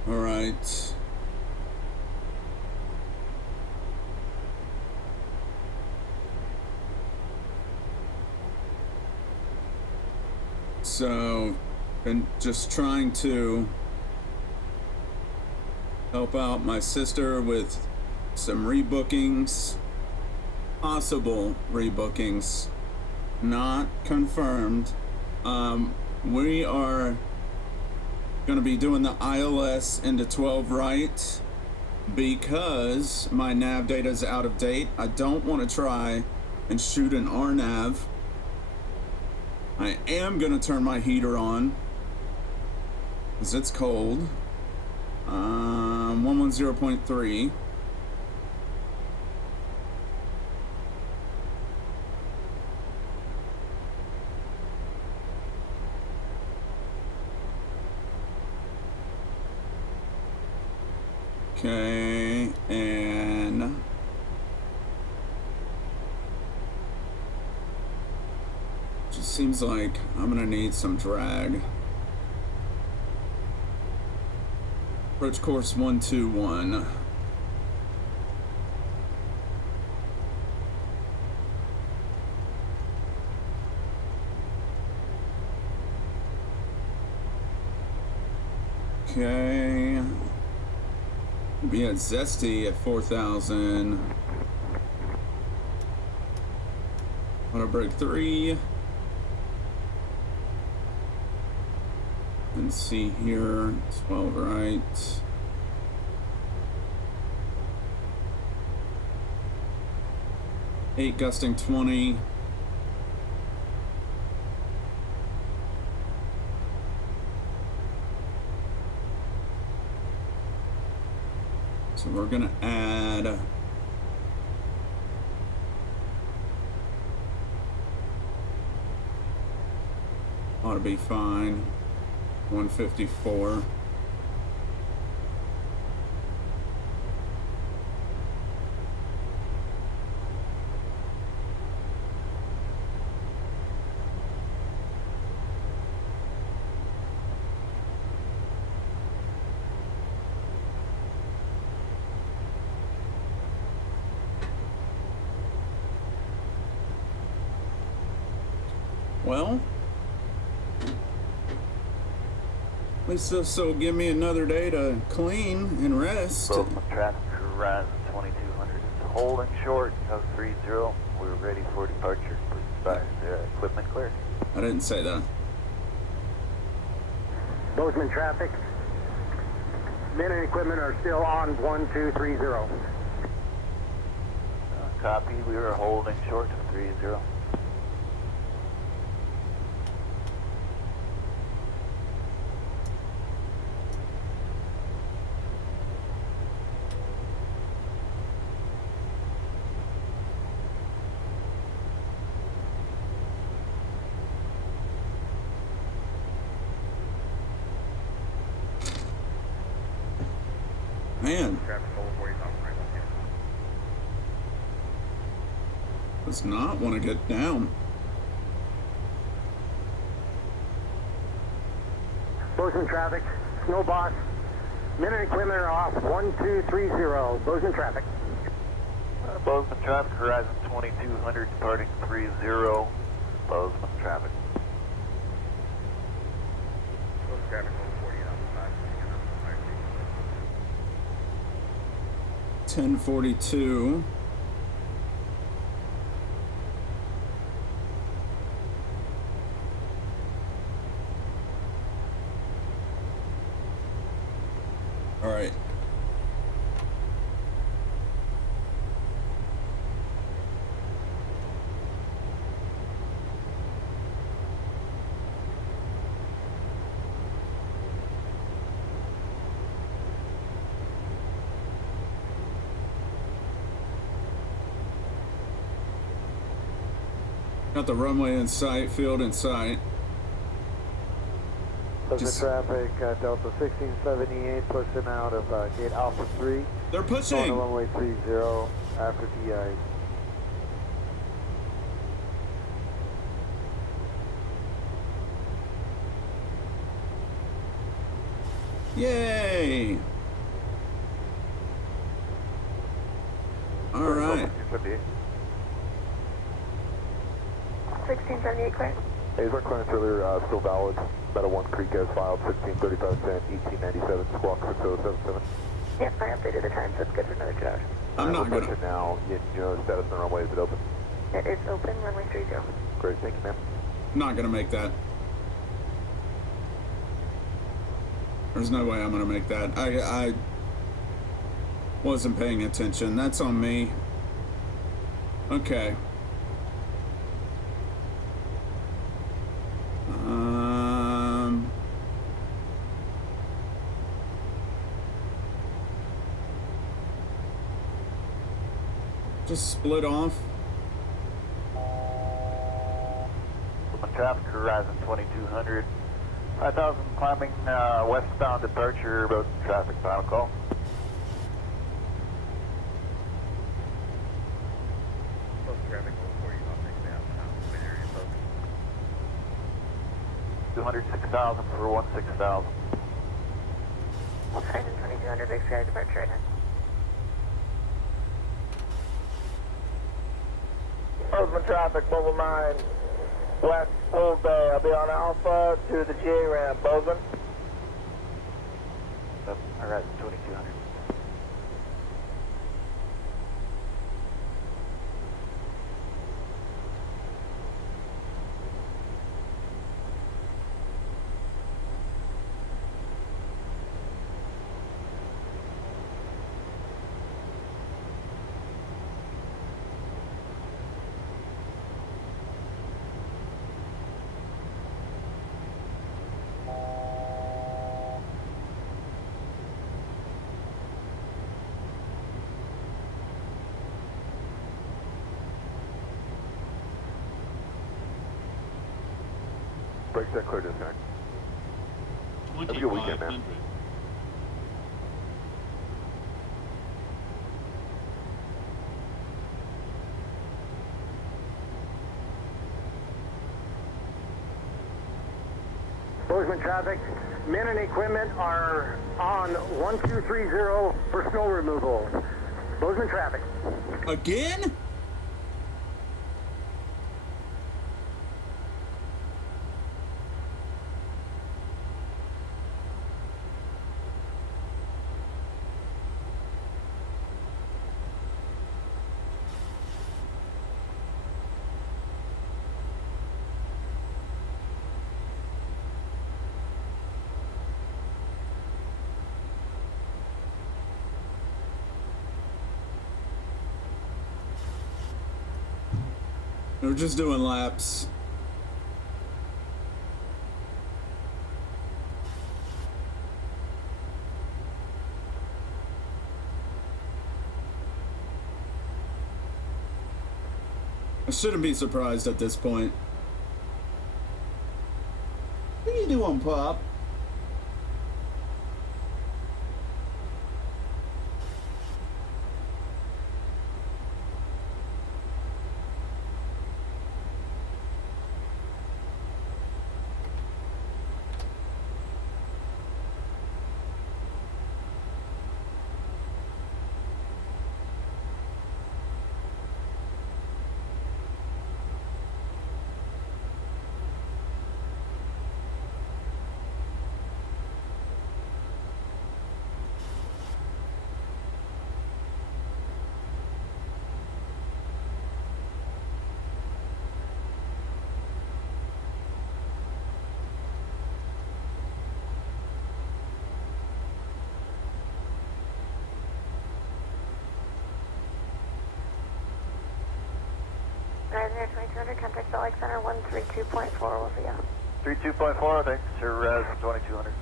All right. So, been just trying to help out my sister with some rebookings, possible rebookings, not confirmed. We are going to be doing the ILS into 12 right because my nav data is out of date. I don't want to try and shoot an RNAV. I am going to turn my heater on because it's cold. 110.3. Okay, and just seems like I'm gonna need some drag. Approach course 121. Okay. We had Zesty at 4,000. Auto break 3. And see here, 12 right. Eight gusting 20. So we're gonna add ought to be fine. 154. Well, at least this will give me another day to clean and rest. Bozeman traffic horizon 2200 is holding short, no 30. We're ready for departure. Please advise equipment clear. I didn't say that. Bozeman traffic. Men and equipment are still on 1230. Copy, we are holding short to 30. Man, does not want to get down. Bozeman traffic, snow boss. Men and equipment are off 1230. Bozeman traffic. Bozeman traffic horizon 2200 departing 30. Bozeman traffic. Bozeman traffic 40 outside. 1042. All right. Got the runway in sight, field in sight. Bozeman traffic, Delta 1678 pushing out of gate Alpha 3. They're pushing! On runway 30 after DI. Yay! All right. 1678 clear. Hey, our clearance earlier still valid. Meadow 1 Creek as filed, 1635 1897, squawk 6077. Yep, I updated the time, so it's good for another 2 hours. I'm not we're gonna. pushing now. You know the status on the runway, is it open? It is open, runway 30. Great, thank you, ma'am. Not gonna make that. There's no way I'm gonna make that. I wasn't paying attention. That's on me. Okay. Just split off. Traffic horizon 2200. 5000 climbing westbound departure, both traffic final call. Bozeman traffic 40 off next down. Area Bozeman. 206,000 for 16,000. Horizon 2200, big sky departure right now. Bozeman traffic, mobile 9, west Old Bay. I'll be on Alpha to the GA ramp. Bozeman. Horizon 2200. Break set clear disconnect. Have a good weekend, man. Bozeman traffic, men and equipment are on 1230 for snow removal. Bozeman traffic. Again? We're just doing laps. I shouldn't be surprised at this point. What are you doing, Pop? Ryanair 2200, contact Salt Lake Center 132.4, we'll see ya. 32.4, thanks, your res 2200.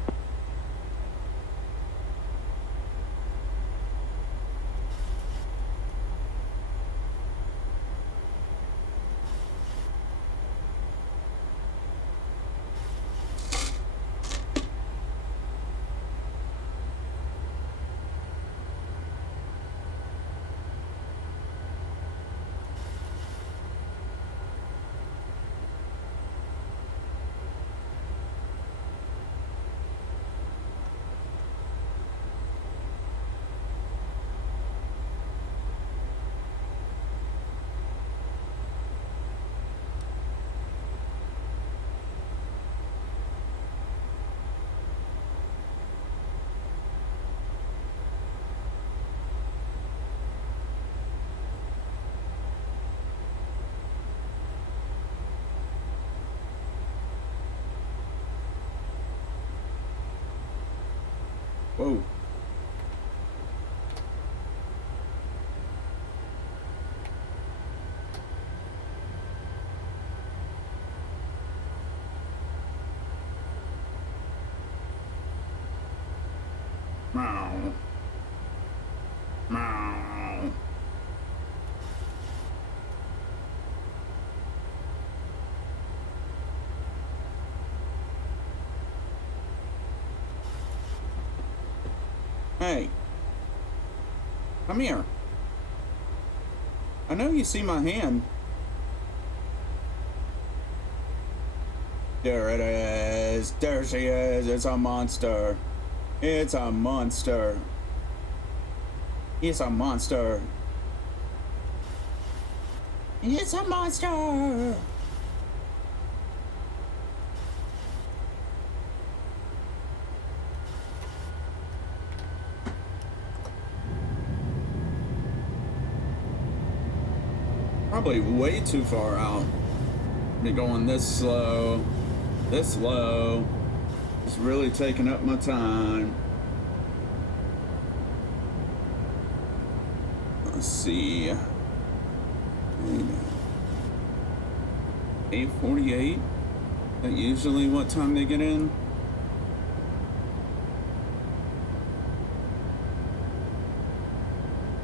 Whoa. Meow. Meow. Hey. Come here. I know you see my hand. There it is. There she is. It's a monster. It's a monster. It's a monster. It's a monster. Probably way too far out. Me going this slow. This slow. It's really taking up my time. Let's see. 8:48. That usually what time they get in?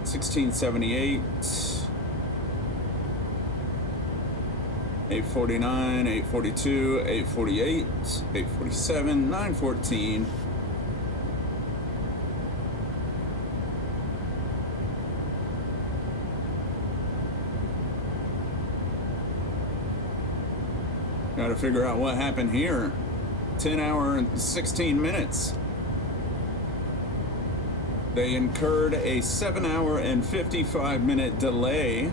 $16.78. 849, 842, 848, 847, 914. Got to figure out what happened here. 10 hour and 16 minutes. They incurred a 7 hour and 55 minute delay.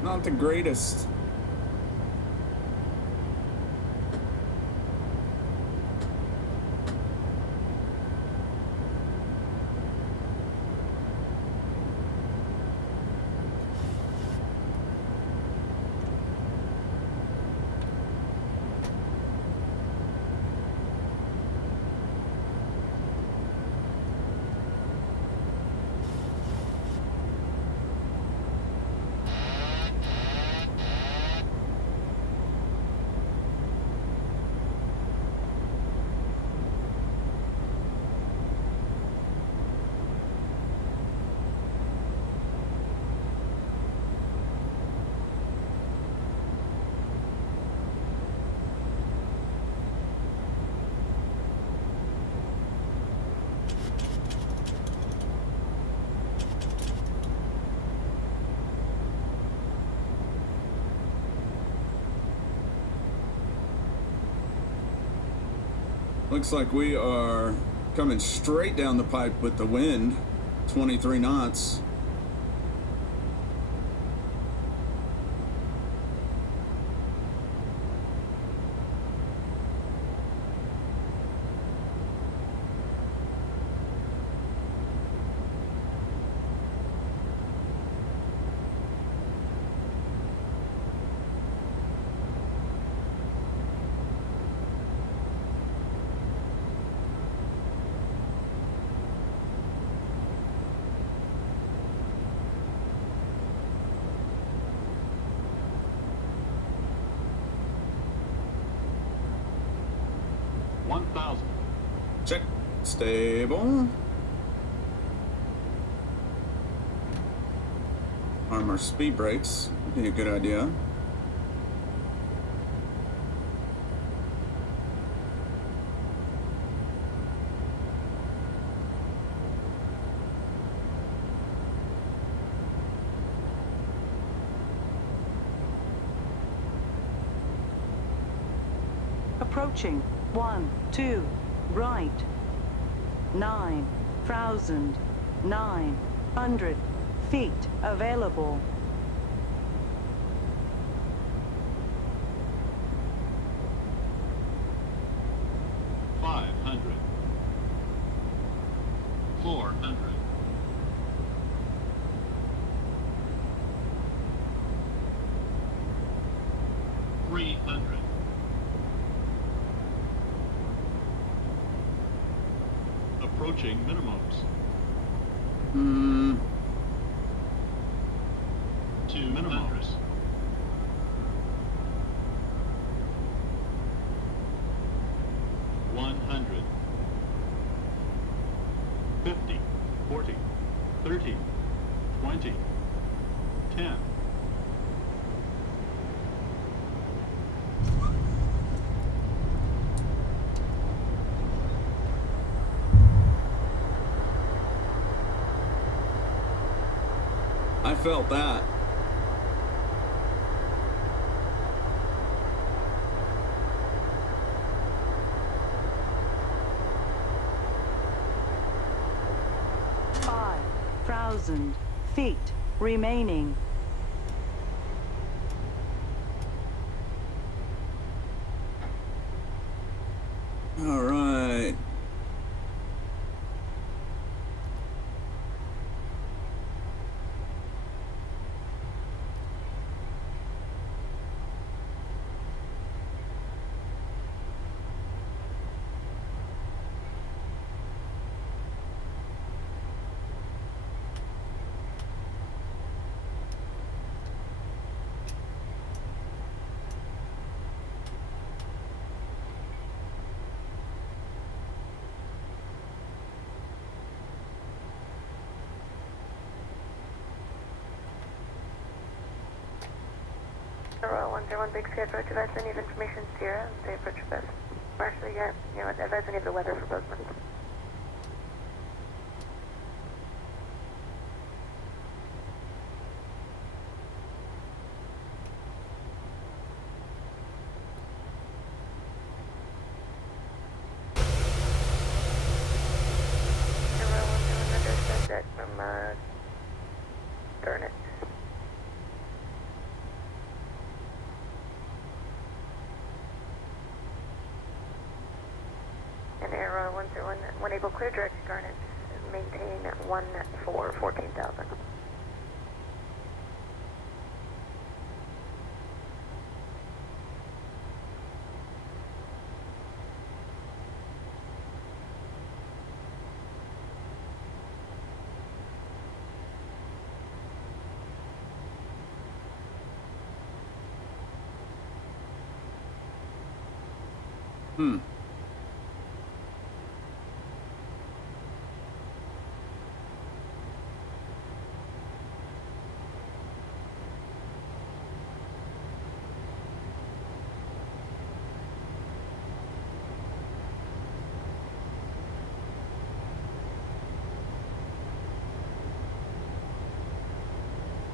Not the greatest. Looks like we are coming straight down the pipe with the wind, 23 knots. Check. Stable. Arm our speed brakes. Would be a good idea. Approaching. 1, 2, right. 9,900 feet available. Approaching minimums. 2 minimums. 100. 50. 40. 30. 20. 10. I felt that. Feet remaining. All right. Royal 101 Big Sky approach, advise any of information Sierra, and stay approach your best. Or actually, yeah, you know what, advise any of the weather for Bozeman. Royal 101 under subject from, Garnet. And Air Royal 101, when able, clear direct to Garnet. Maintain 14,000.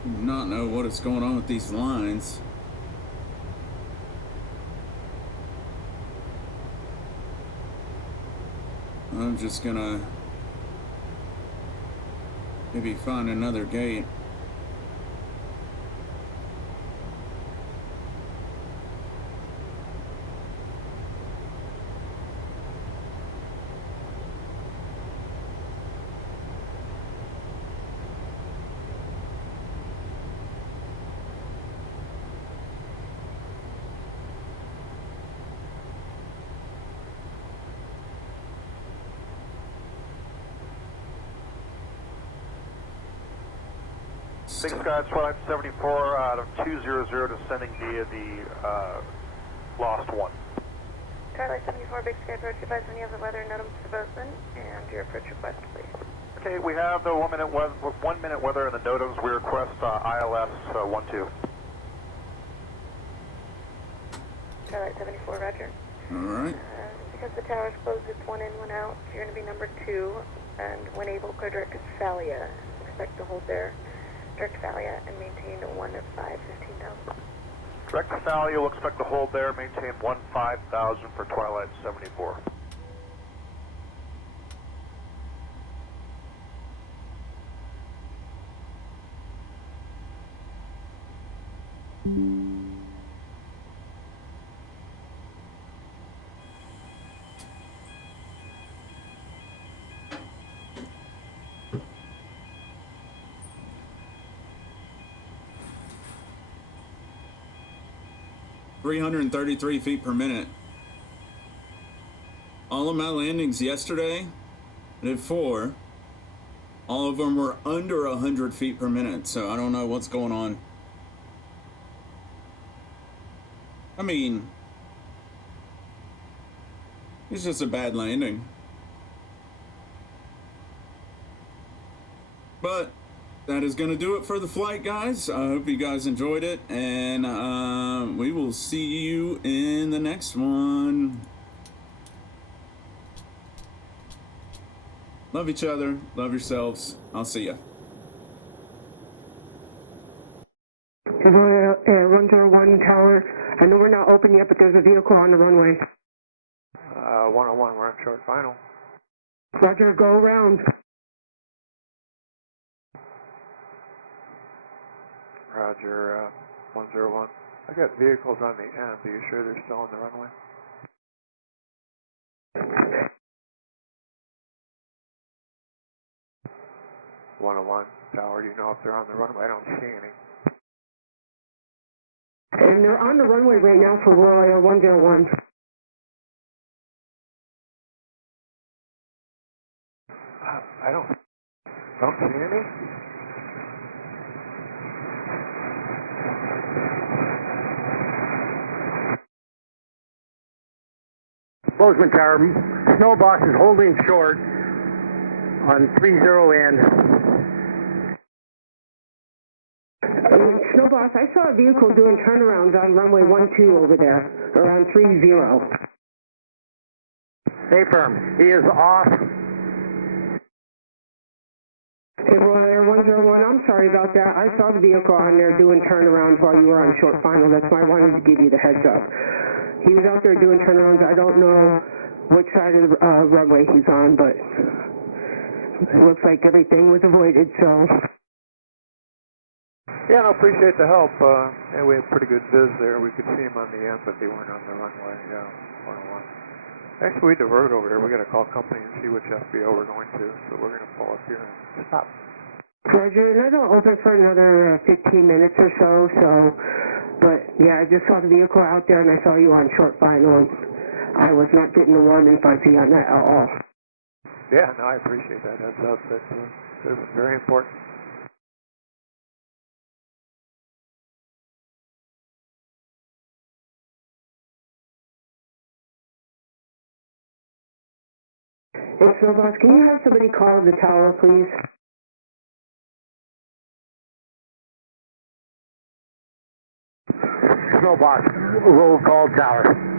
Do not know what is going on with these lines. I'm just gonna maybe find another gate. Big Sky Flight 74 out of 200 descending via the Lost 1. Twilight 74, Big Sky approach, advise any of the weather NOTAMs to Bozeman, and your approach request, please. Okay, we have the 1 minute weather in the NOTAMs. We request ILS 12. Twilight 74, roger. Alright. Because the tower's closed, it's 1 in, 1 out. You're going to be number 2, and when able, clear direct to Thalia. Expect to hold there. Direct Thalia and maintain 15,000. Direct to Thalia, we'll expect to hold there, maintain 15,000 for Twilight 74. $333 feet per minute. All of my landings yesterday, I did 4. All of them were under 100 feet per minute, so I don't know what's going on. I mean, it's just a bad landing. But that is going to do it for the flight, guys. I hope you guys enjoyed it, and we will see you in the next one. Love each other. Love yourselves. I'll see ya. Air 101 Tower. I know we're not open yet, but there's a vehicle on the runway. 101, we're on short final. Roger, go around. Roger, 101. I got vehicles on the end. Are you sure they're still on the runway? (101) Tower, do you know if they're on the runway? I don't see any. And they're on the runway right now for Royal Air 101. I don't see any. Bozeman Tower, Snowbox is holding short on 30 end. Snow Boss, I saw a vehicle doing turnarounds on runway 12 over there, around 30. Hey, firm. He is off. Air 101, I'm sorry about that. I saw the vehicle on there doing turnarounds while you were on short final. That's why I wanted to give you the heads up. He was out there doing turnarounds. I don't know which side of the runway he's on, but it looks like everything was avoided, so... Yeah, no, appreciate the help. Yeah, we had pretty good viz there. We could see them on the end, but they weren't on the runway. Yeah, 101. Actually, we diverted over here. We got to call company and see which FBO we're going to. So we're going to pull up here and stop. Roger, and I don't open for another 15 minutes or so, but yeah, I just saw the vehicle out there and I saw you on short final. I was not getting the warm and fuzzy on that at all. Yeah, no, I appreciate that heads up. That's very important. Hey, Snow Boss, can you have somebody call the tower, please? Snow Boss, we'll call tower.